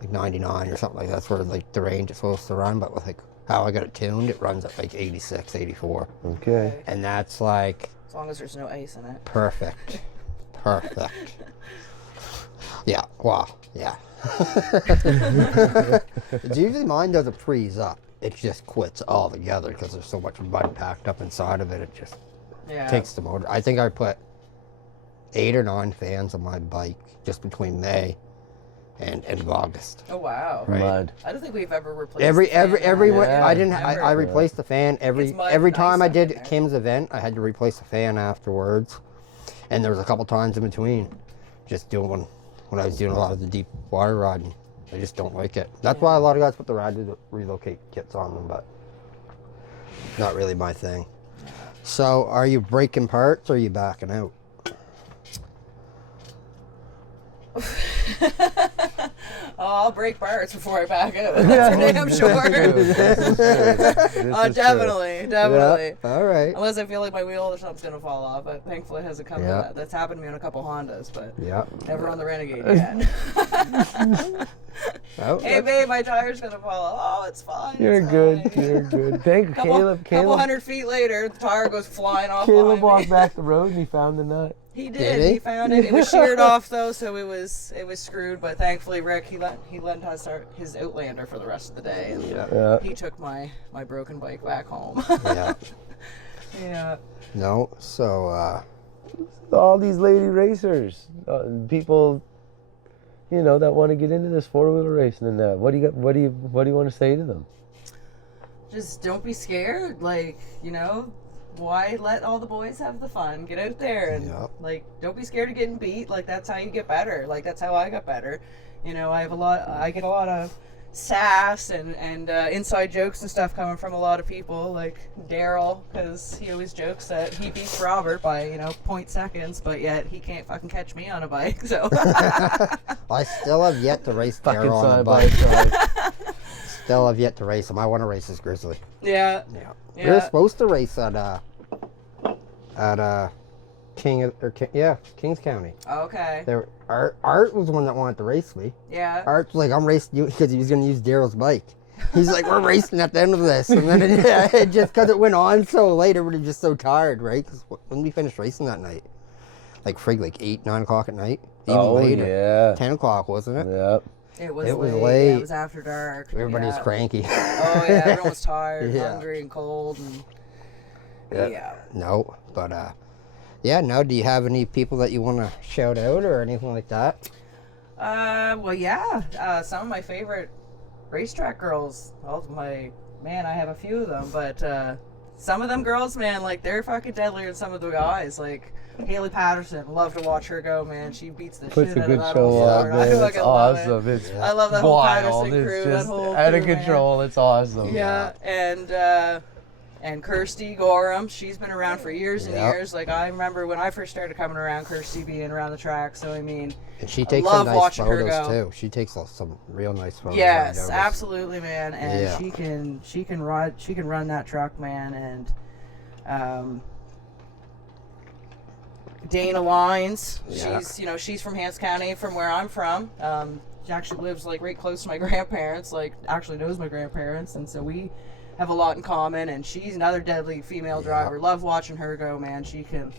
like 99 or something like that. That's where like the range is supposed to run. But with like how I got it tuned, it runs at like 86, 84, Okay. and that's like As long as there's no ice in it. perfect, perfect. Yeah, well, yeah. It's usually mine doesn't freeze up. It just quits altogether because there's so much mud packed up inside of it. It just takes the motor. I think I put 8 or 9 fans on my bike just between May and August. Oh wow! Right. Mud. I don't think we've ever replaced Every the fan. Yeah. I didn't. Never. I replaced the fan It's mud every nice time I up did in there. Kim's event. I had to replace the fan afterwards, and there was a couple times in between, just doing when I was doing a lot of the deep water riding. I just don't like it. That's why a lot of guys put the ride to relocate kits on them, but not really my thing. So, are you breaking parts or are you backing out? Oh, I'll break parts before I back out. That's for damn sure. Definitely. Yeah. All right. Unless I feel like my wheel or something's gonna fall off, but thankfully it hasn't come to Yeah. that. That's happened to me on a couple Hondas, but Yeah. never on the Renegade yet. Oh, Hey babe, my tire's gonna fall off. Oh, it's fine. You're it's good. fine. You're good. Thank you, Couple Caleb. 100 feet later, the tire goes flying off. Caleb behind walked me. back the road and he found the nut. He did. Did he? He found it. It was sheared off though, so it was screwed. But thankfully, Rick he lent us his Outlander for the rest of the day, and Yeah. he took my broken bike back home. Yeah. Yeah. No. So, All these lady racers, people, you know, that want to get into this 4-wheeler racing and that. What do you want to say to them? Just don't be scared. Like, you know, why let all the boys have the fun? Get out there and Yeah. like, don't be scared of getting beat. Like, that's how you get better. Like, that's how I got better. You know, I get a lot of sass and inside jokes and stuff coming from a lot of people, like Daryl, because he always jokes that he beats Robert by 0.0 seconds, but yet he can't fucking catch me on a bike. So I still have yet to race Fucking Daryl on a side bike. by side. Still have yet to race him. I want to race his Grizzly. yeah. Yeah. We were supposed to race at Kings County. Okay. There, Art was the one that wanted to race me. Yeah. Art's like, I'm racing you because he was going to use Daryl's bike. He's like, we're racing at the end of this. And then it just because it went on so late, everybody just so tired, right? Because when we finished racing that night, like 8, 9 o'clock at night, even later. Yeah. 10 o'clock, wasn't it? Yep. It was It was late. late. Yeah, it was after dark. Everybody was Yeah. cranky. Oh yeah, everyone was tired, Yeah. hungry, and cold, and Yep. yeah. No, but yeah. Now, do you have any people that you want to shout out or anything like that? Well, yeah. Some of my favorite racetrack girls. I have a few of them, but some of them girls, man, like they're fucking deadlier than some of the guys. Like Haley Patterson, love to watch her go, man. She beats the Puts shit a out good of that show whole on, sport. I man. It's fucking love it. awesome. It's I love that whole wild. Patterson It's crew, just that whole out of crew, man. control. It's awesome. Yeah, and Kirsty Gorham, she's been around for years and Yep. years. Like I remember when I first started coming around, Kirsty being around the track. So I mean, And she takes love some nice watching her photos go. too. She takes some real nice photos. yes, I noticed. absolutely, man. And Yeah. she can run that truck, man. And Dana Lines, Yeah. she's from Hants County, from where I'm from. She actually lives like right close to my grandparents. Like actually knows my grandparents, and so we have a lot in common. And she's another deadly female driver. Love watching her go, man. She can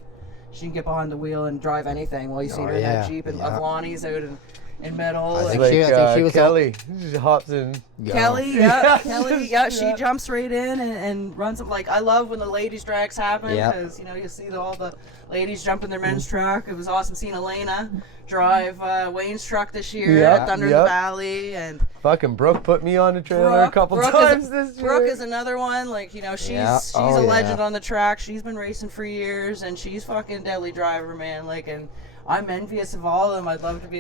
get behind the wheel and drive anything. Well, you seen her in yeah, that Jeep and yeah. Lonnie's out in Middle. I and- think Like she was Kelly. She hops in. Go. Kelly, yeah, Kelly, yeah, she jumps right in and runs them. Like I love when the ladies' drags happen Yeah. because you see all the ladies jump in their men's truck. It was awesome seeing Elena drive Wayne's truck this year Yep, at Thunder in yep. the Valley, and Fucking Brooke put me on the trailer a couple times this year. Brooke is another one. Like she's Yeah. she's Oh, a yeah. legend on the track. She's been racing for years, and she's fucking deadly driver, man. Like, and I'm envious of all of them. I'd love to be,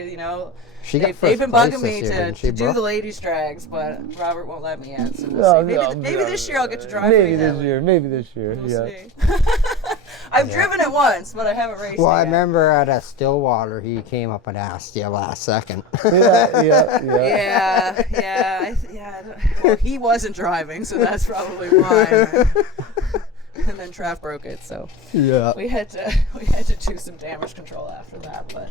She got they've been first place bugging me this year, to didn't she, do bro? the ladies' drags, but Robert won't let me yet. So we'll No, see. no, Maybe no. this year I'll get to drive. Maybe for this you. year. Maybe this year. We'll Yeah. see. I've driven it once, but I haven't raced Well, it I yet. remember at Stillwater, he came up and asked you last second. Yeah. Well, he wasn't driving, so that's probably why. And then Trav broke it, so Yeah. we had to do some damage control after that, but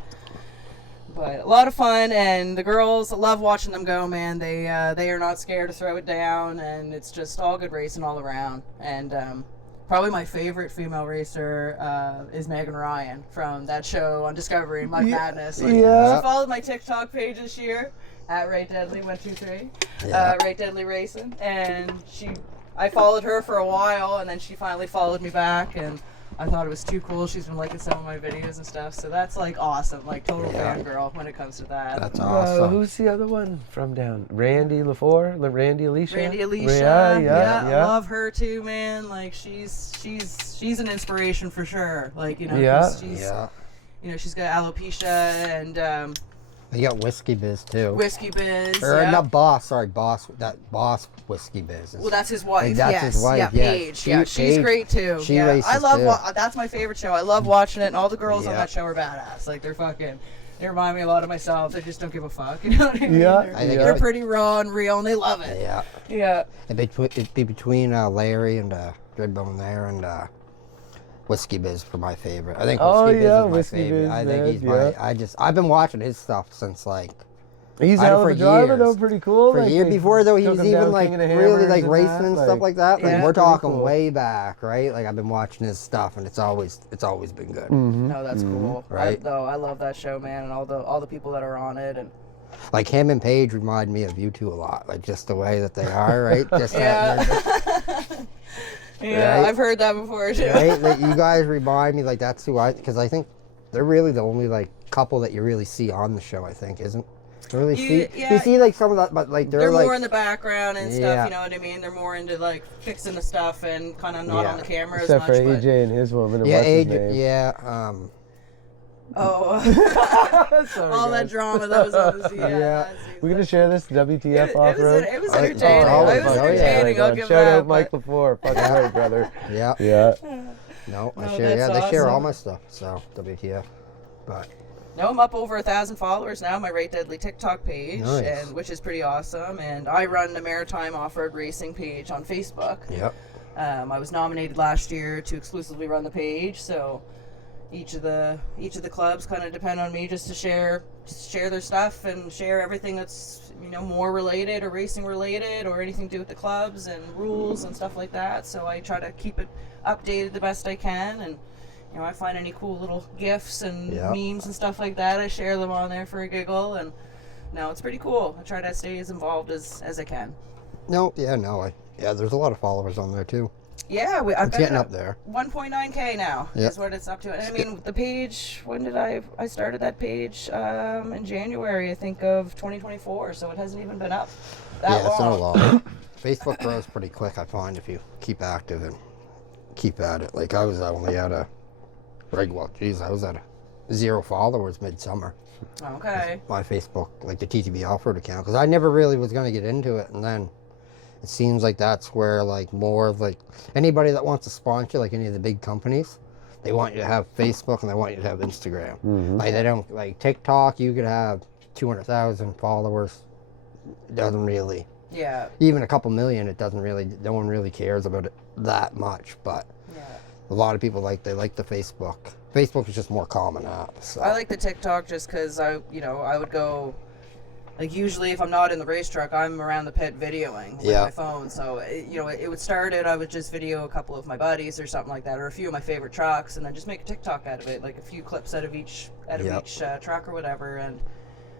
a lot of fun, and the girls, I love watching them go, man. They are not scared to throw it down, and it's just all good racing all around. And Probably my favorite female racer is Megan Ryan from that show on Discovery, Mud Madness. Like, yeah. She followed my TikTok page this year at Right Deadly 123, Right Deadly Racing, and I followed her for a while, and then she finally followed me back, and I thought it was too cool. She's been liking some of my videos and stuff, so that's like awesome, like total fangirl when it comes to that. That's awesome. Who's the other one from down? Randy LaFour? Randy Alicia? Randy Alicia, Yeah. I love her too, man. Like she's an inspiration for sure. Like, you know, Yeah. 'cause you know, she's got alopecia and You got Whiskey Biz too. Whiskey Biz. Or yeah. not Boss, sorry, Boss Whiskey Biz. Well, that's his wife. Like, that's yes. his wife, Yeah, yeah. Paige. Yeah, she's Paige, great too. she yeah. races I love too. that's my favorite show. I love watching it, and all the girls on Yeah. that show are badass. Like they remind me a lot of myself. They just don't give a fuck. You know what I mean? Yeah, They're, I think they're pretty raw and real, and they love it. Yeah. Yeah. It'd be between Larry and Dreadbone there and Whiskey Biz for my favorite. I think Oh, Whiskey Biz yeah, is my Whiskey favorite. Biz, I think man, he's yeah. I've been watching his stuff since like He's a I know hell of for a driver, years. though, pretty cool. for Like, years they before though he took was him even down like King of the really Hammers like and racing that, and stuff like that. Like Yeah. we're pretty talking cool. way back, right? Like I've been watching his stuff and it's always been good. No, that's cool. Right. I love that show, man, and all the people that are on it, and Like him and Paige remind me of you two a lot. Like just the way that they are, right? Just Yeah. that yeah, Right. I've heard that before too. right? That you guys remind me like that's who because I think they're really the only like couple that you really see on the show. I think isn't. You really You- see yeah. you see like some of that, but like They're like more in the background and stuff, Yeah. you know what I mean? They're more into like fixing the stuff and kind of not Yeah. on the camera Except for as much. AJ and his woman. And yeah, what's his age, name? yeah. Oh, Sorry, all that guys. drama that was on the scene. Yeah. We're gonna share this WTF It off-road. was Oh, entertaining. oh, It was oh, yeah. entertaining. I'll give Shout that. out Mike but- LaFleur. Fucking right, brother. Yeah. Yeah. No, I No, share. Yeah, that's they share all awesome. my stuff. So WTF, but No, I'm up over 1,000 followers now. My Right Deadly TikTok page, Nice. and which is pretty awesome. And I run the Maritime Off-Road Racing page on Facebook. yep. I was nominated last year to exclusively run the page, so each of the clubs kind of depend on me just to share their stuff and share everything that's, you know, more related or racing related or anything to do with the clubs and rules and stuff like that. So I try to keep it updated the best I can, and you know, I find any cool little gifs and Yeah. memes and stuff like that. I share them on there for a giggle, and no, it's pretty cool. I try to stay as involved as I can. No, yeah, no, there's a lot of followers on there too. Yeah, I've It's got getting up there. 1.9K now Yep. is what it's up to. And I mean, the page, when did I started that page in January, I think, of 2024, so it hasn't even been up that Yeah, it's not a long. lot. Facebook grows pretty quick, I find, if you keep active and keep at it. Like I was only at I was at 0 followers midsummer. Okay. My Facebook, like the TTB Offroad account, because I never really was going to get into it, and then it seems like that's where like more of like anybody that wants to sponsor, like any of the big companies, they want you to have Facebook and they want you to have Instagram. Like they don't like TikTok. You could have 200,000 followers. It doesn't really, Yeah. even a couple million. It doesn't really. No one really cares about it that much. But Yeah. a lot of people like the Facebook. Facebook is just more common app. So. I like the TikTok just because I would go, like usually if I'm not in the race truck, I'm around the pit videoing with Yeah. my phone. So it would start it. I would just video a couple of my buddies or something like that, or a few of my favorite trucks, and then just make a TikTok out of it, like a few clips out of each Yep. truck or whatever. And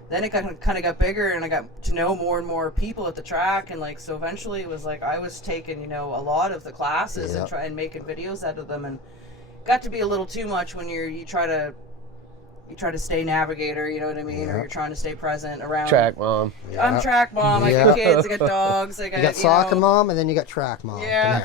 then it kind of got bigger, and I got to know more and more people at the track, and like so eventually it was like I was taking a lot of the classes Yep. and making videos out of them, and got to be a little too much when you try to stay navigator, you know what I mean, or Yeah. you're trying to stay present around. Track mom. I'm track mom. I Yeah. got kids. I got dogs. I got you got soccer mom, and then you got track mom. Yeah,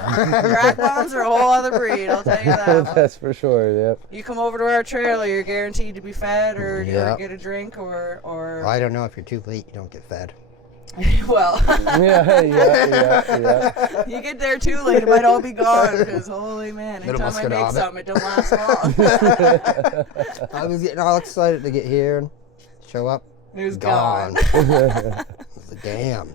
track moms are a whole other breed. I'll tell you that. That's for sure. Yep. You come over to our trailer, you're guaranteed to be fed or Yeah. get a drink or Well, I don't know, if you're too late, you don't get fed. well, Yeah. you get there too late, it might all be gone. Because holy man, Middle anytime I make Musquodoboit. something, it don't last long. I was getting all excited to get here and show up. It was Gone. gone. I was like, damn.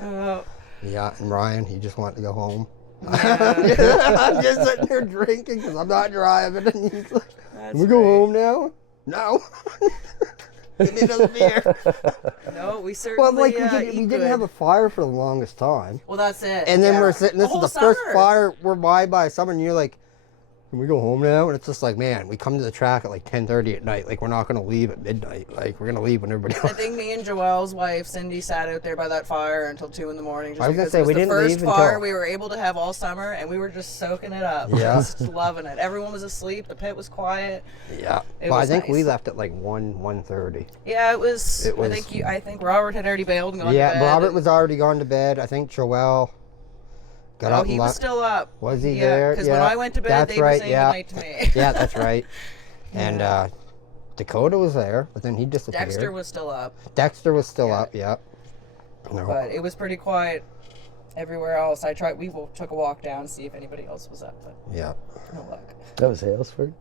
Oh, Yeah, and Ryan, he just wanted to go home. yeah. I'm just sitting here drinking because I'm not driving. And he's like, That's "Can we go right. home now?" No. Give me another beer. No, we Well, certainly like eat we didn't good. have a fire for the longest time. Well, that's it. And then yeah. we're sitting, this The is the whole first summer. fire we're by summer, and you're like, can we go home now? And it's just like, man, we come to the track at like 10:30 at night. Like, we're not going to leave at midnight. Like, we're going to leave when everybody I else. think me and Joelle's wife, Cindy, sat out there by that fire until 2 in the morning. Just I was gonna because say, it was we the didn't first leave fire until- we were able to have all summer, and we were just soaking it up. Yeah. Just loving it. Everyone was asleep. The pit was quiet. Yeah. It Well, I was think we nice. left at like 1:30. Yeah, it was. It was- I think Robert had already bailed and gone to Yeah, bed. Robert and- was already gone to bed. I think Joelle got Oh, up he and was left. still up. Was he yeah, there? Because Yeah. when I went to bed, That's they were right, saying yeah. goodnight to me. Yeah, that's right. And Dakota was there, but then he disappeared. Dexter was still up, Dexter was still Yeah. up, yeah. No. but it was pretty quiet everywhere else. We took a walk down to see if anybody else was up, but Yeah. no luck. That was Aylesford.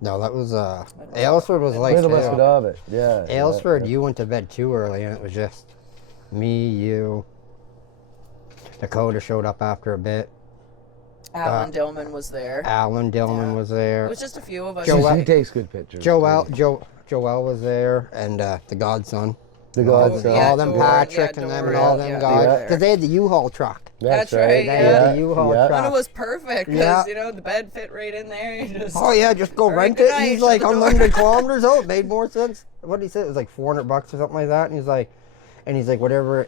No, that was Aylesford was like Middle too. Musquodoboit. Yeah. Aylesford, yeah. you went to bed too early, and it was just me, you. Dakota showed up after a bit. Alan Dillman was there. Alan Dillman Yeah. was It there. was just a few of us. Joel- He takes good pictures. Joel was there, and the godson. The all, godson. Yeah, all them Doran, Patrick yeah, and them and Doran, all them yeah, guys, they were because they had the U-Haul truck. That's right, They had the U-Haul yeah. truck. And it was perfect because Yeah. you know the bed fit right in there. You just Oh yeah, just go All right, rent good it. night, He's shut like the door. unlimited kilometers. Oh, it made more sense. What did he say? It was like $400 or something like that. And he's like, whatever,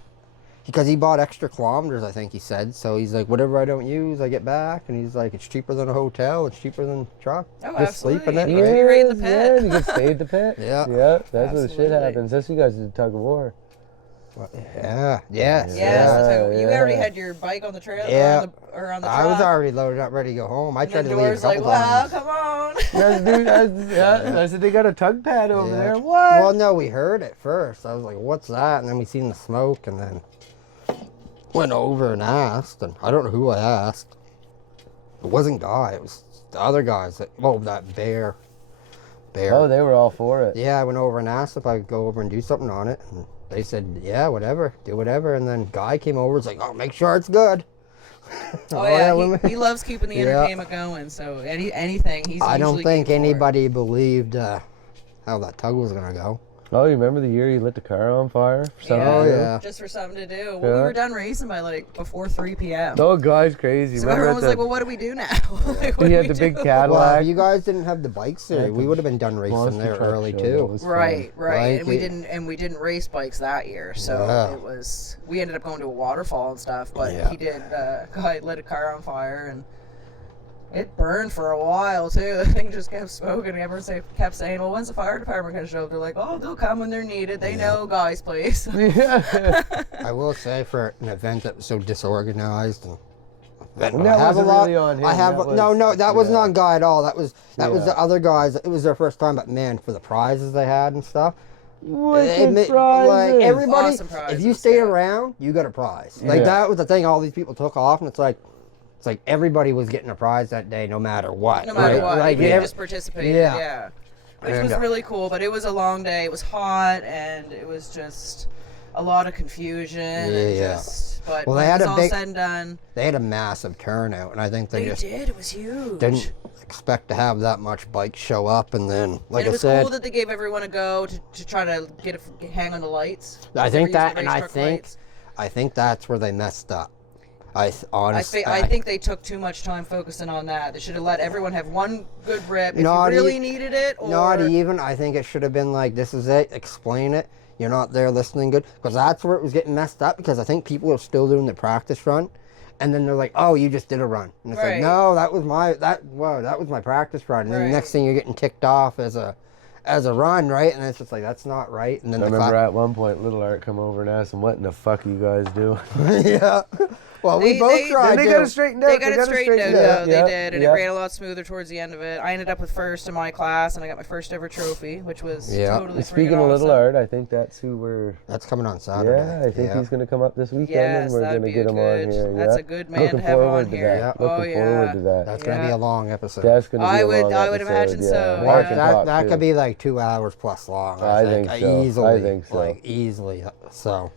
because he bought extra kilometers, I think he said. So he's like, whatever I don't use, I get back. And he's like, it's cheaper than a hotel. It's cheaper than truck. Oh, Just sleep in it. absolutely. Right? Yeah. Right in the Yeah, pit. you can stay at the pit. Yeah. Yeah, that's where the shit Absolutely. happens. That's you guys did tug of war. Yeah. Yes. Yes, Yeah, you already yeah. had your bike on the trail Yeah. or on the I was truck. already loaded up, ready to go home. I And tried then to leave a Dora's like, couple "Wow, times. come on!" Yes, dude, yeah. I said they got a tug pad over Yeah. there. What? Well, no, we heard it first. I was like, what's that? And then we seen the smoke, and then went over and asked, and I don't know who I asked. It wasn't Guy. It was the other guys. That Bear. Oh, they were all for it. Yeah, I went over and asked if I could go over and do something on it. And they said, yeah, whatever. Do whatever. And then Guy came over and was like, oh, make sure it's good. Oh yeah, let me- he loves keeping the Yeah. entertainment going. So anything he's. I don't usually think game for. anybody believed how that tug was going to go. Oh, you remember the year you lit the car on fire? For something Yeah, Oh, to do? yeah. just for something to do. Well, Yeah. we were done racing by like before 3 p.m. Oh, guy's crazy. So Remember everyone was at like, the- "Well, what do we do now?" Like, what he do had we the big do? Cadillac. Well, if you guys didn't have the bikes there, we would have been done racing Monster there truck early show, that too. was fun. Right, Like and we it- didn't race bikes that year, so Yeah. it was. We ended up going to a waterfall and stuff, but Yeah. he did. Guy lit a car on fire and it burned for a while too. The thing just kept smoking. And everyone kept saying, "Well, when's the fire department gonna show up?" They're like, "Oh, they'll come when they're needed. They know Guy's place." Yeah. I will say for an event that was so disorganized and And that wasn't really on him, I have that no, was- that wasn't yeah. on Guy at all. That was Yeah. the other guys. It was their first time, but man, for the prizes they had and stuff. Wicked Like prizes. everybody, Awesome if you prizes, stayed yeah. around, you got a prize. Like Yeah. that was the thing. All these people took off, and it's like everybody was getting a prize that day, no matter what. No matter right? what, Like, you every- just participated. Yeah. Yeah. Which And, was really cool, but it was a long day. It was hot, and it was just a lot of confusion. And Yeah. just, but Well, when they it had was a all big- said and done, they had a massive turnout, and I think they they just did. It was huge. didn't expect to have that much bikes show up, and then like And it I was said, cool that they gave everyone a go to try to hang on the lights. I They were think that, using and race I truck think lights. I think that's where they messed up. Honestly, I think they took too much time focusing on that. They should have let everyone have one good rip if Not you really e- needed it. Or not even. I think it should have been like, this is it. Explain it. You're not there listening good, because that's where it was getting messed up. Because I think people are still doing the practice run, and then they're like, "Oh, you just did a run," and it's Right. like, "No, that was my practice run." And then the next Right. thing you're getting ticked off as a run, right? And it's just like, that's not right. And then I the remember at one point, Little Art come over and asked him, "What in the fuck are you guys doing?" yeah. Well, we They- both they- tried. They to. got it straightened out. They got it straightened out, though. Yeah, They did, and yeah. it ran a lot smoother towards the end of it. I ended up with first in my class, and I got my first ever trophy, which was Yeah. totally Speaking freaking of Little awesome. Art, I think that's who we're. That's coming on Saturday. Yeah, I think he's going to come up this weekend, Yes, and we're that'd going to be get a him good- on here. that's yeah. a good man Looking to have forward on to here. that. Yeah. Looking Oh, forward yeah. to that. That's going to be Yeah. a long episode. That's going to be I a would- long I would episode, imagine yeah. so, Mark yeah. can that talk, too. could be like 2 hours plus long. I think so. Easily. I think so. Like easily. So,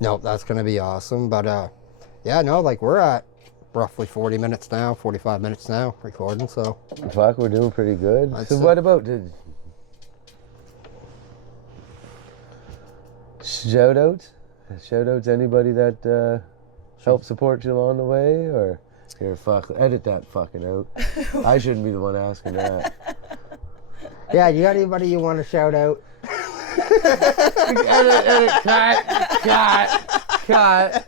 no, that's gonna be awesome. But yeah, no, like we're at roughly 40 minutes now, 45 minutes now recording. So Fuck, we're doing pretty good. I'd So say- what about did? Shout out to anybody that helped support you along the way, or here, fuck, edit that fucking out. I shouldn't be the one asking that. Yeah, you got anybody you want to shout out? edit, cut.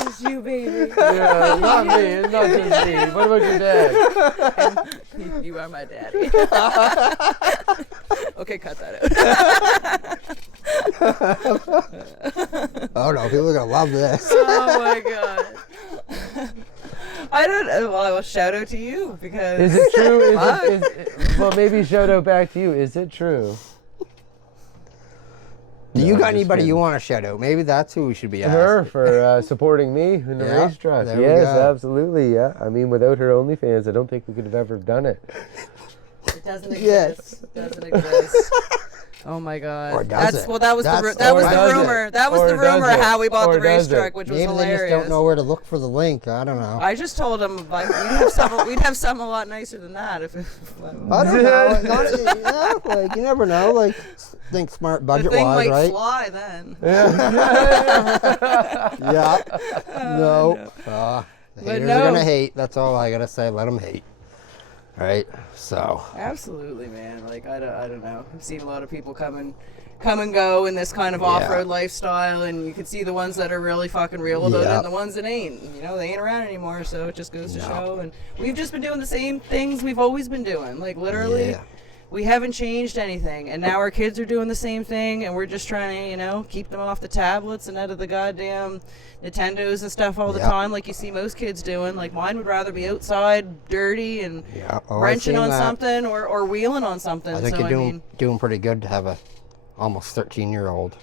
It's you, baby. Yeah, not me. It's not just me. What about your dad? You are my daddy. Okay, cut that out. Oh no, people are gonna love this. Oh my god. I don't. Well, I will shout out to you because. Is it true? Well, maybe shout out back to you. Is it true? Do you No, got I'm just anybody you kidding. want to shout out? Maybe that's who we should be asking. Her for supporting me in the Yeah, race truck. there we Yes, go. absolutely. Yeah. I mean, without her OnlyFans, I don't think we could have ever done it. It doesn't exist. Yes. It doesn't exist. Oh my god. Or does That's it? well. That was That's- the that was or the does it? rumor. That was Or the does rumor it? how we bought Or the race does it? truck, which was Maybe they hilarious. just don't know where to look for the link. I don't know. I just told him like we'd have some a lot nicer than that if I don't know. Like you never know. Like think smart the budget thing wise, might right? fly then. Yeah. No. The But haters no. are gonna hate. That's all I gotta say. Let them hate. Right. So. Absolutely, man. Like I don't know. I've seen a lot of people come and go in this kind of Yeah. off-road lifestyle, and you can see the ones that are really fucking real about it Yeah. and the ones that ain't. You know, they ain't around anymore, so it just goes to No. show. And we've just been doing the same things we've always been doing. Like literally, Yeah. we haven't changed anything. And now our kids are doing the same thing, and we're just trying to, keep them off the tablets and out of the goddamn Nintendos and stuff all the Yep. time, like you see most kids doing. Like mine would rather be outside, dirty, and Yeah. Oh, I've wrenching seen on that. something or wheeling on something. I think so you're doing I mean, doing pretty good to have a almost 13-year-old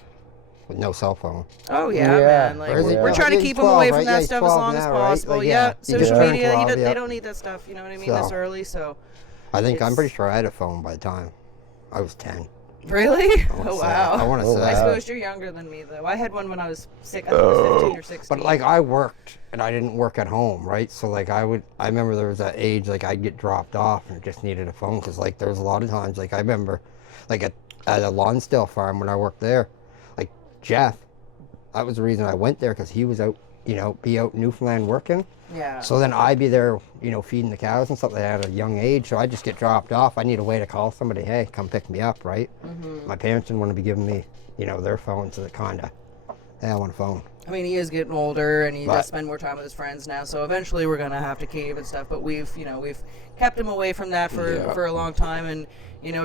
with no cell phone. oh yeah, Yeah. man. Like Or is we're it- trying to he's keep them 12, away from right? that Yeah, he's stuff as 12 long as now, right? possible. Like, yeah, yeah, he just social turned media, 12, they yeah. don't need that stuff. You know what I mean? This So- early, so I think I'm It's- pretty sure I had a phone by the time I was 10. really. wanna Oh say. wow. I want to Oh, say. I wow. suppose you're younger than me though. I had one when I was sick. I think I was 15 or 16. But like I worked and I didn't work at home, right? So like I remember there was that age like I'd get dropped off and just needed a phone because like there was a lot of times like I remember like at a Lonsdale farm when I worked there, like Jeff, that was the reason I went there because he was out, be out in Newfoundland working. yeah. So then I'd be there, feeding the cows and stuff like that at a young age. So I just get dropped off. I need a way to call somebody, hey, come pick me up, right? Mm-hmm. My parents didn't want to be giving me, their phones, so they kind of, hey, I want a phone. I mean, he is getting older, and he Right. does spend more time with his friends now. So eventually, we're gonna have to cave and stuff. But we've kept him away from that for a long time, and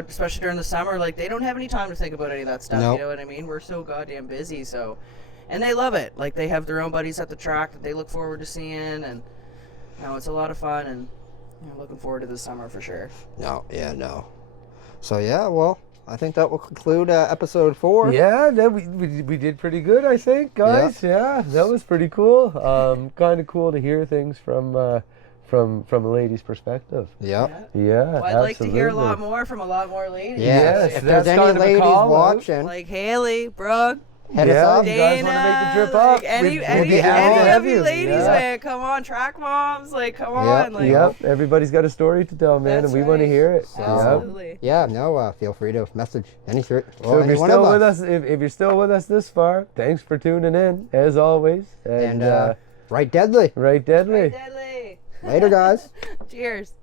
especially during the summer, like they don't have any time to think about any of that stuff. Nope. You know what I mean? We're so goddamn busy. So, and they love it. Like they have their own buddies at the track that they look forward to seeing, and it's a lot of fun, and looking forward to this summer for sure. No. So yeah, well, I think that will conclude episode 4. Yeah, no, we did pretty good, I think, guys. Yeah, that was pretty cool. Kind of cool to hear things from a lady's perspective. Yep. Yeah, Well, I'd like to hear a absolutely. lot more from a lot more ladies. Yeah. Yes, if that's there's kind any of a ladies call out. watching, Like Haley, Brooke, head Yeah, us up. you guys want to make the trip up? like any We'd be happy to of have you you. ladies, Yeah. man, come on, track moms, like come on, like Yep, everybody's got a story to tell, man, That's and we want to right. hear it. Yep. absolutely. Yeah, no, feel free to message any So well, if any you're one still of with us. us, if you're still with us this far, thanks for tuning in, as always. And right deadly. right deadly. Deadly. Later, guys. Cheers.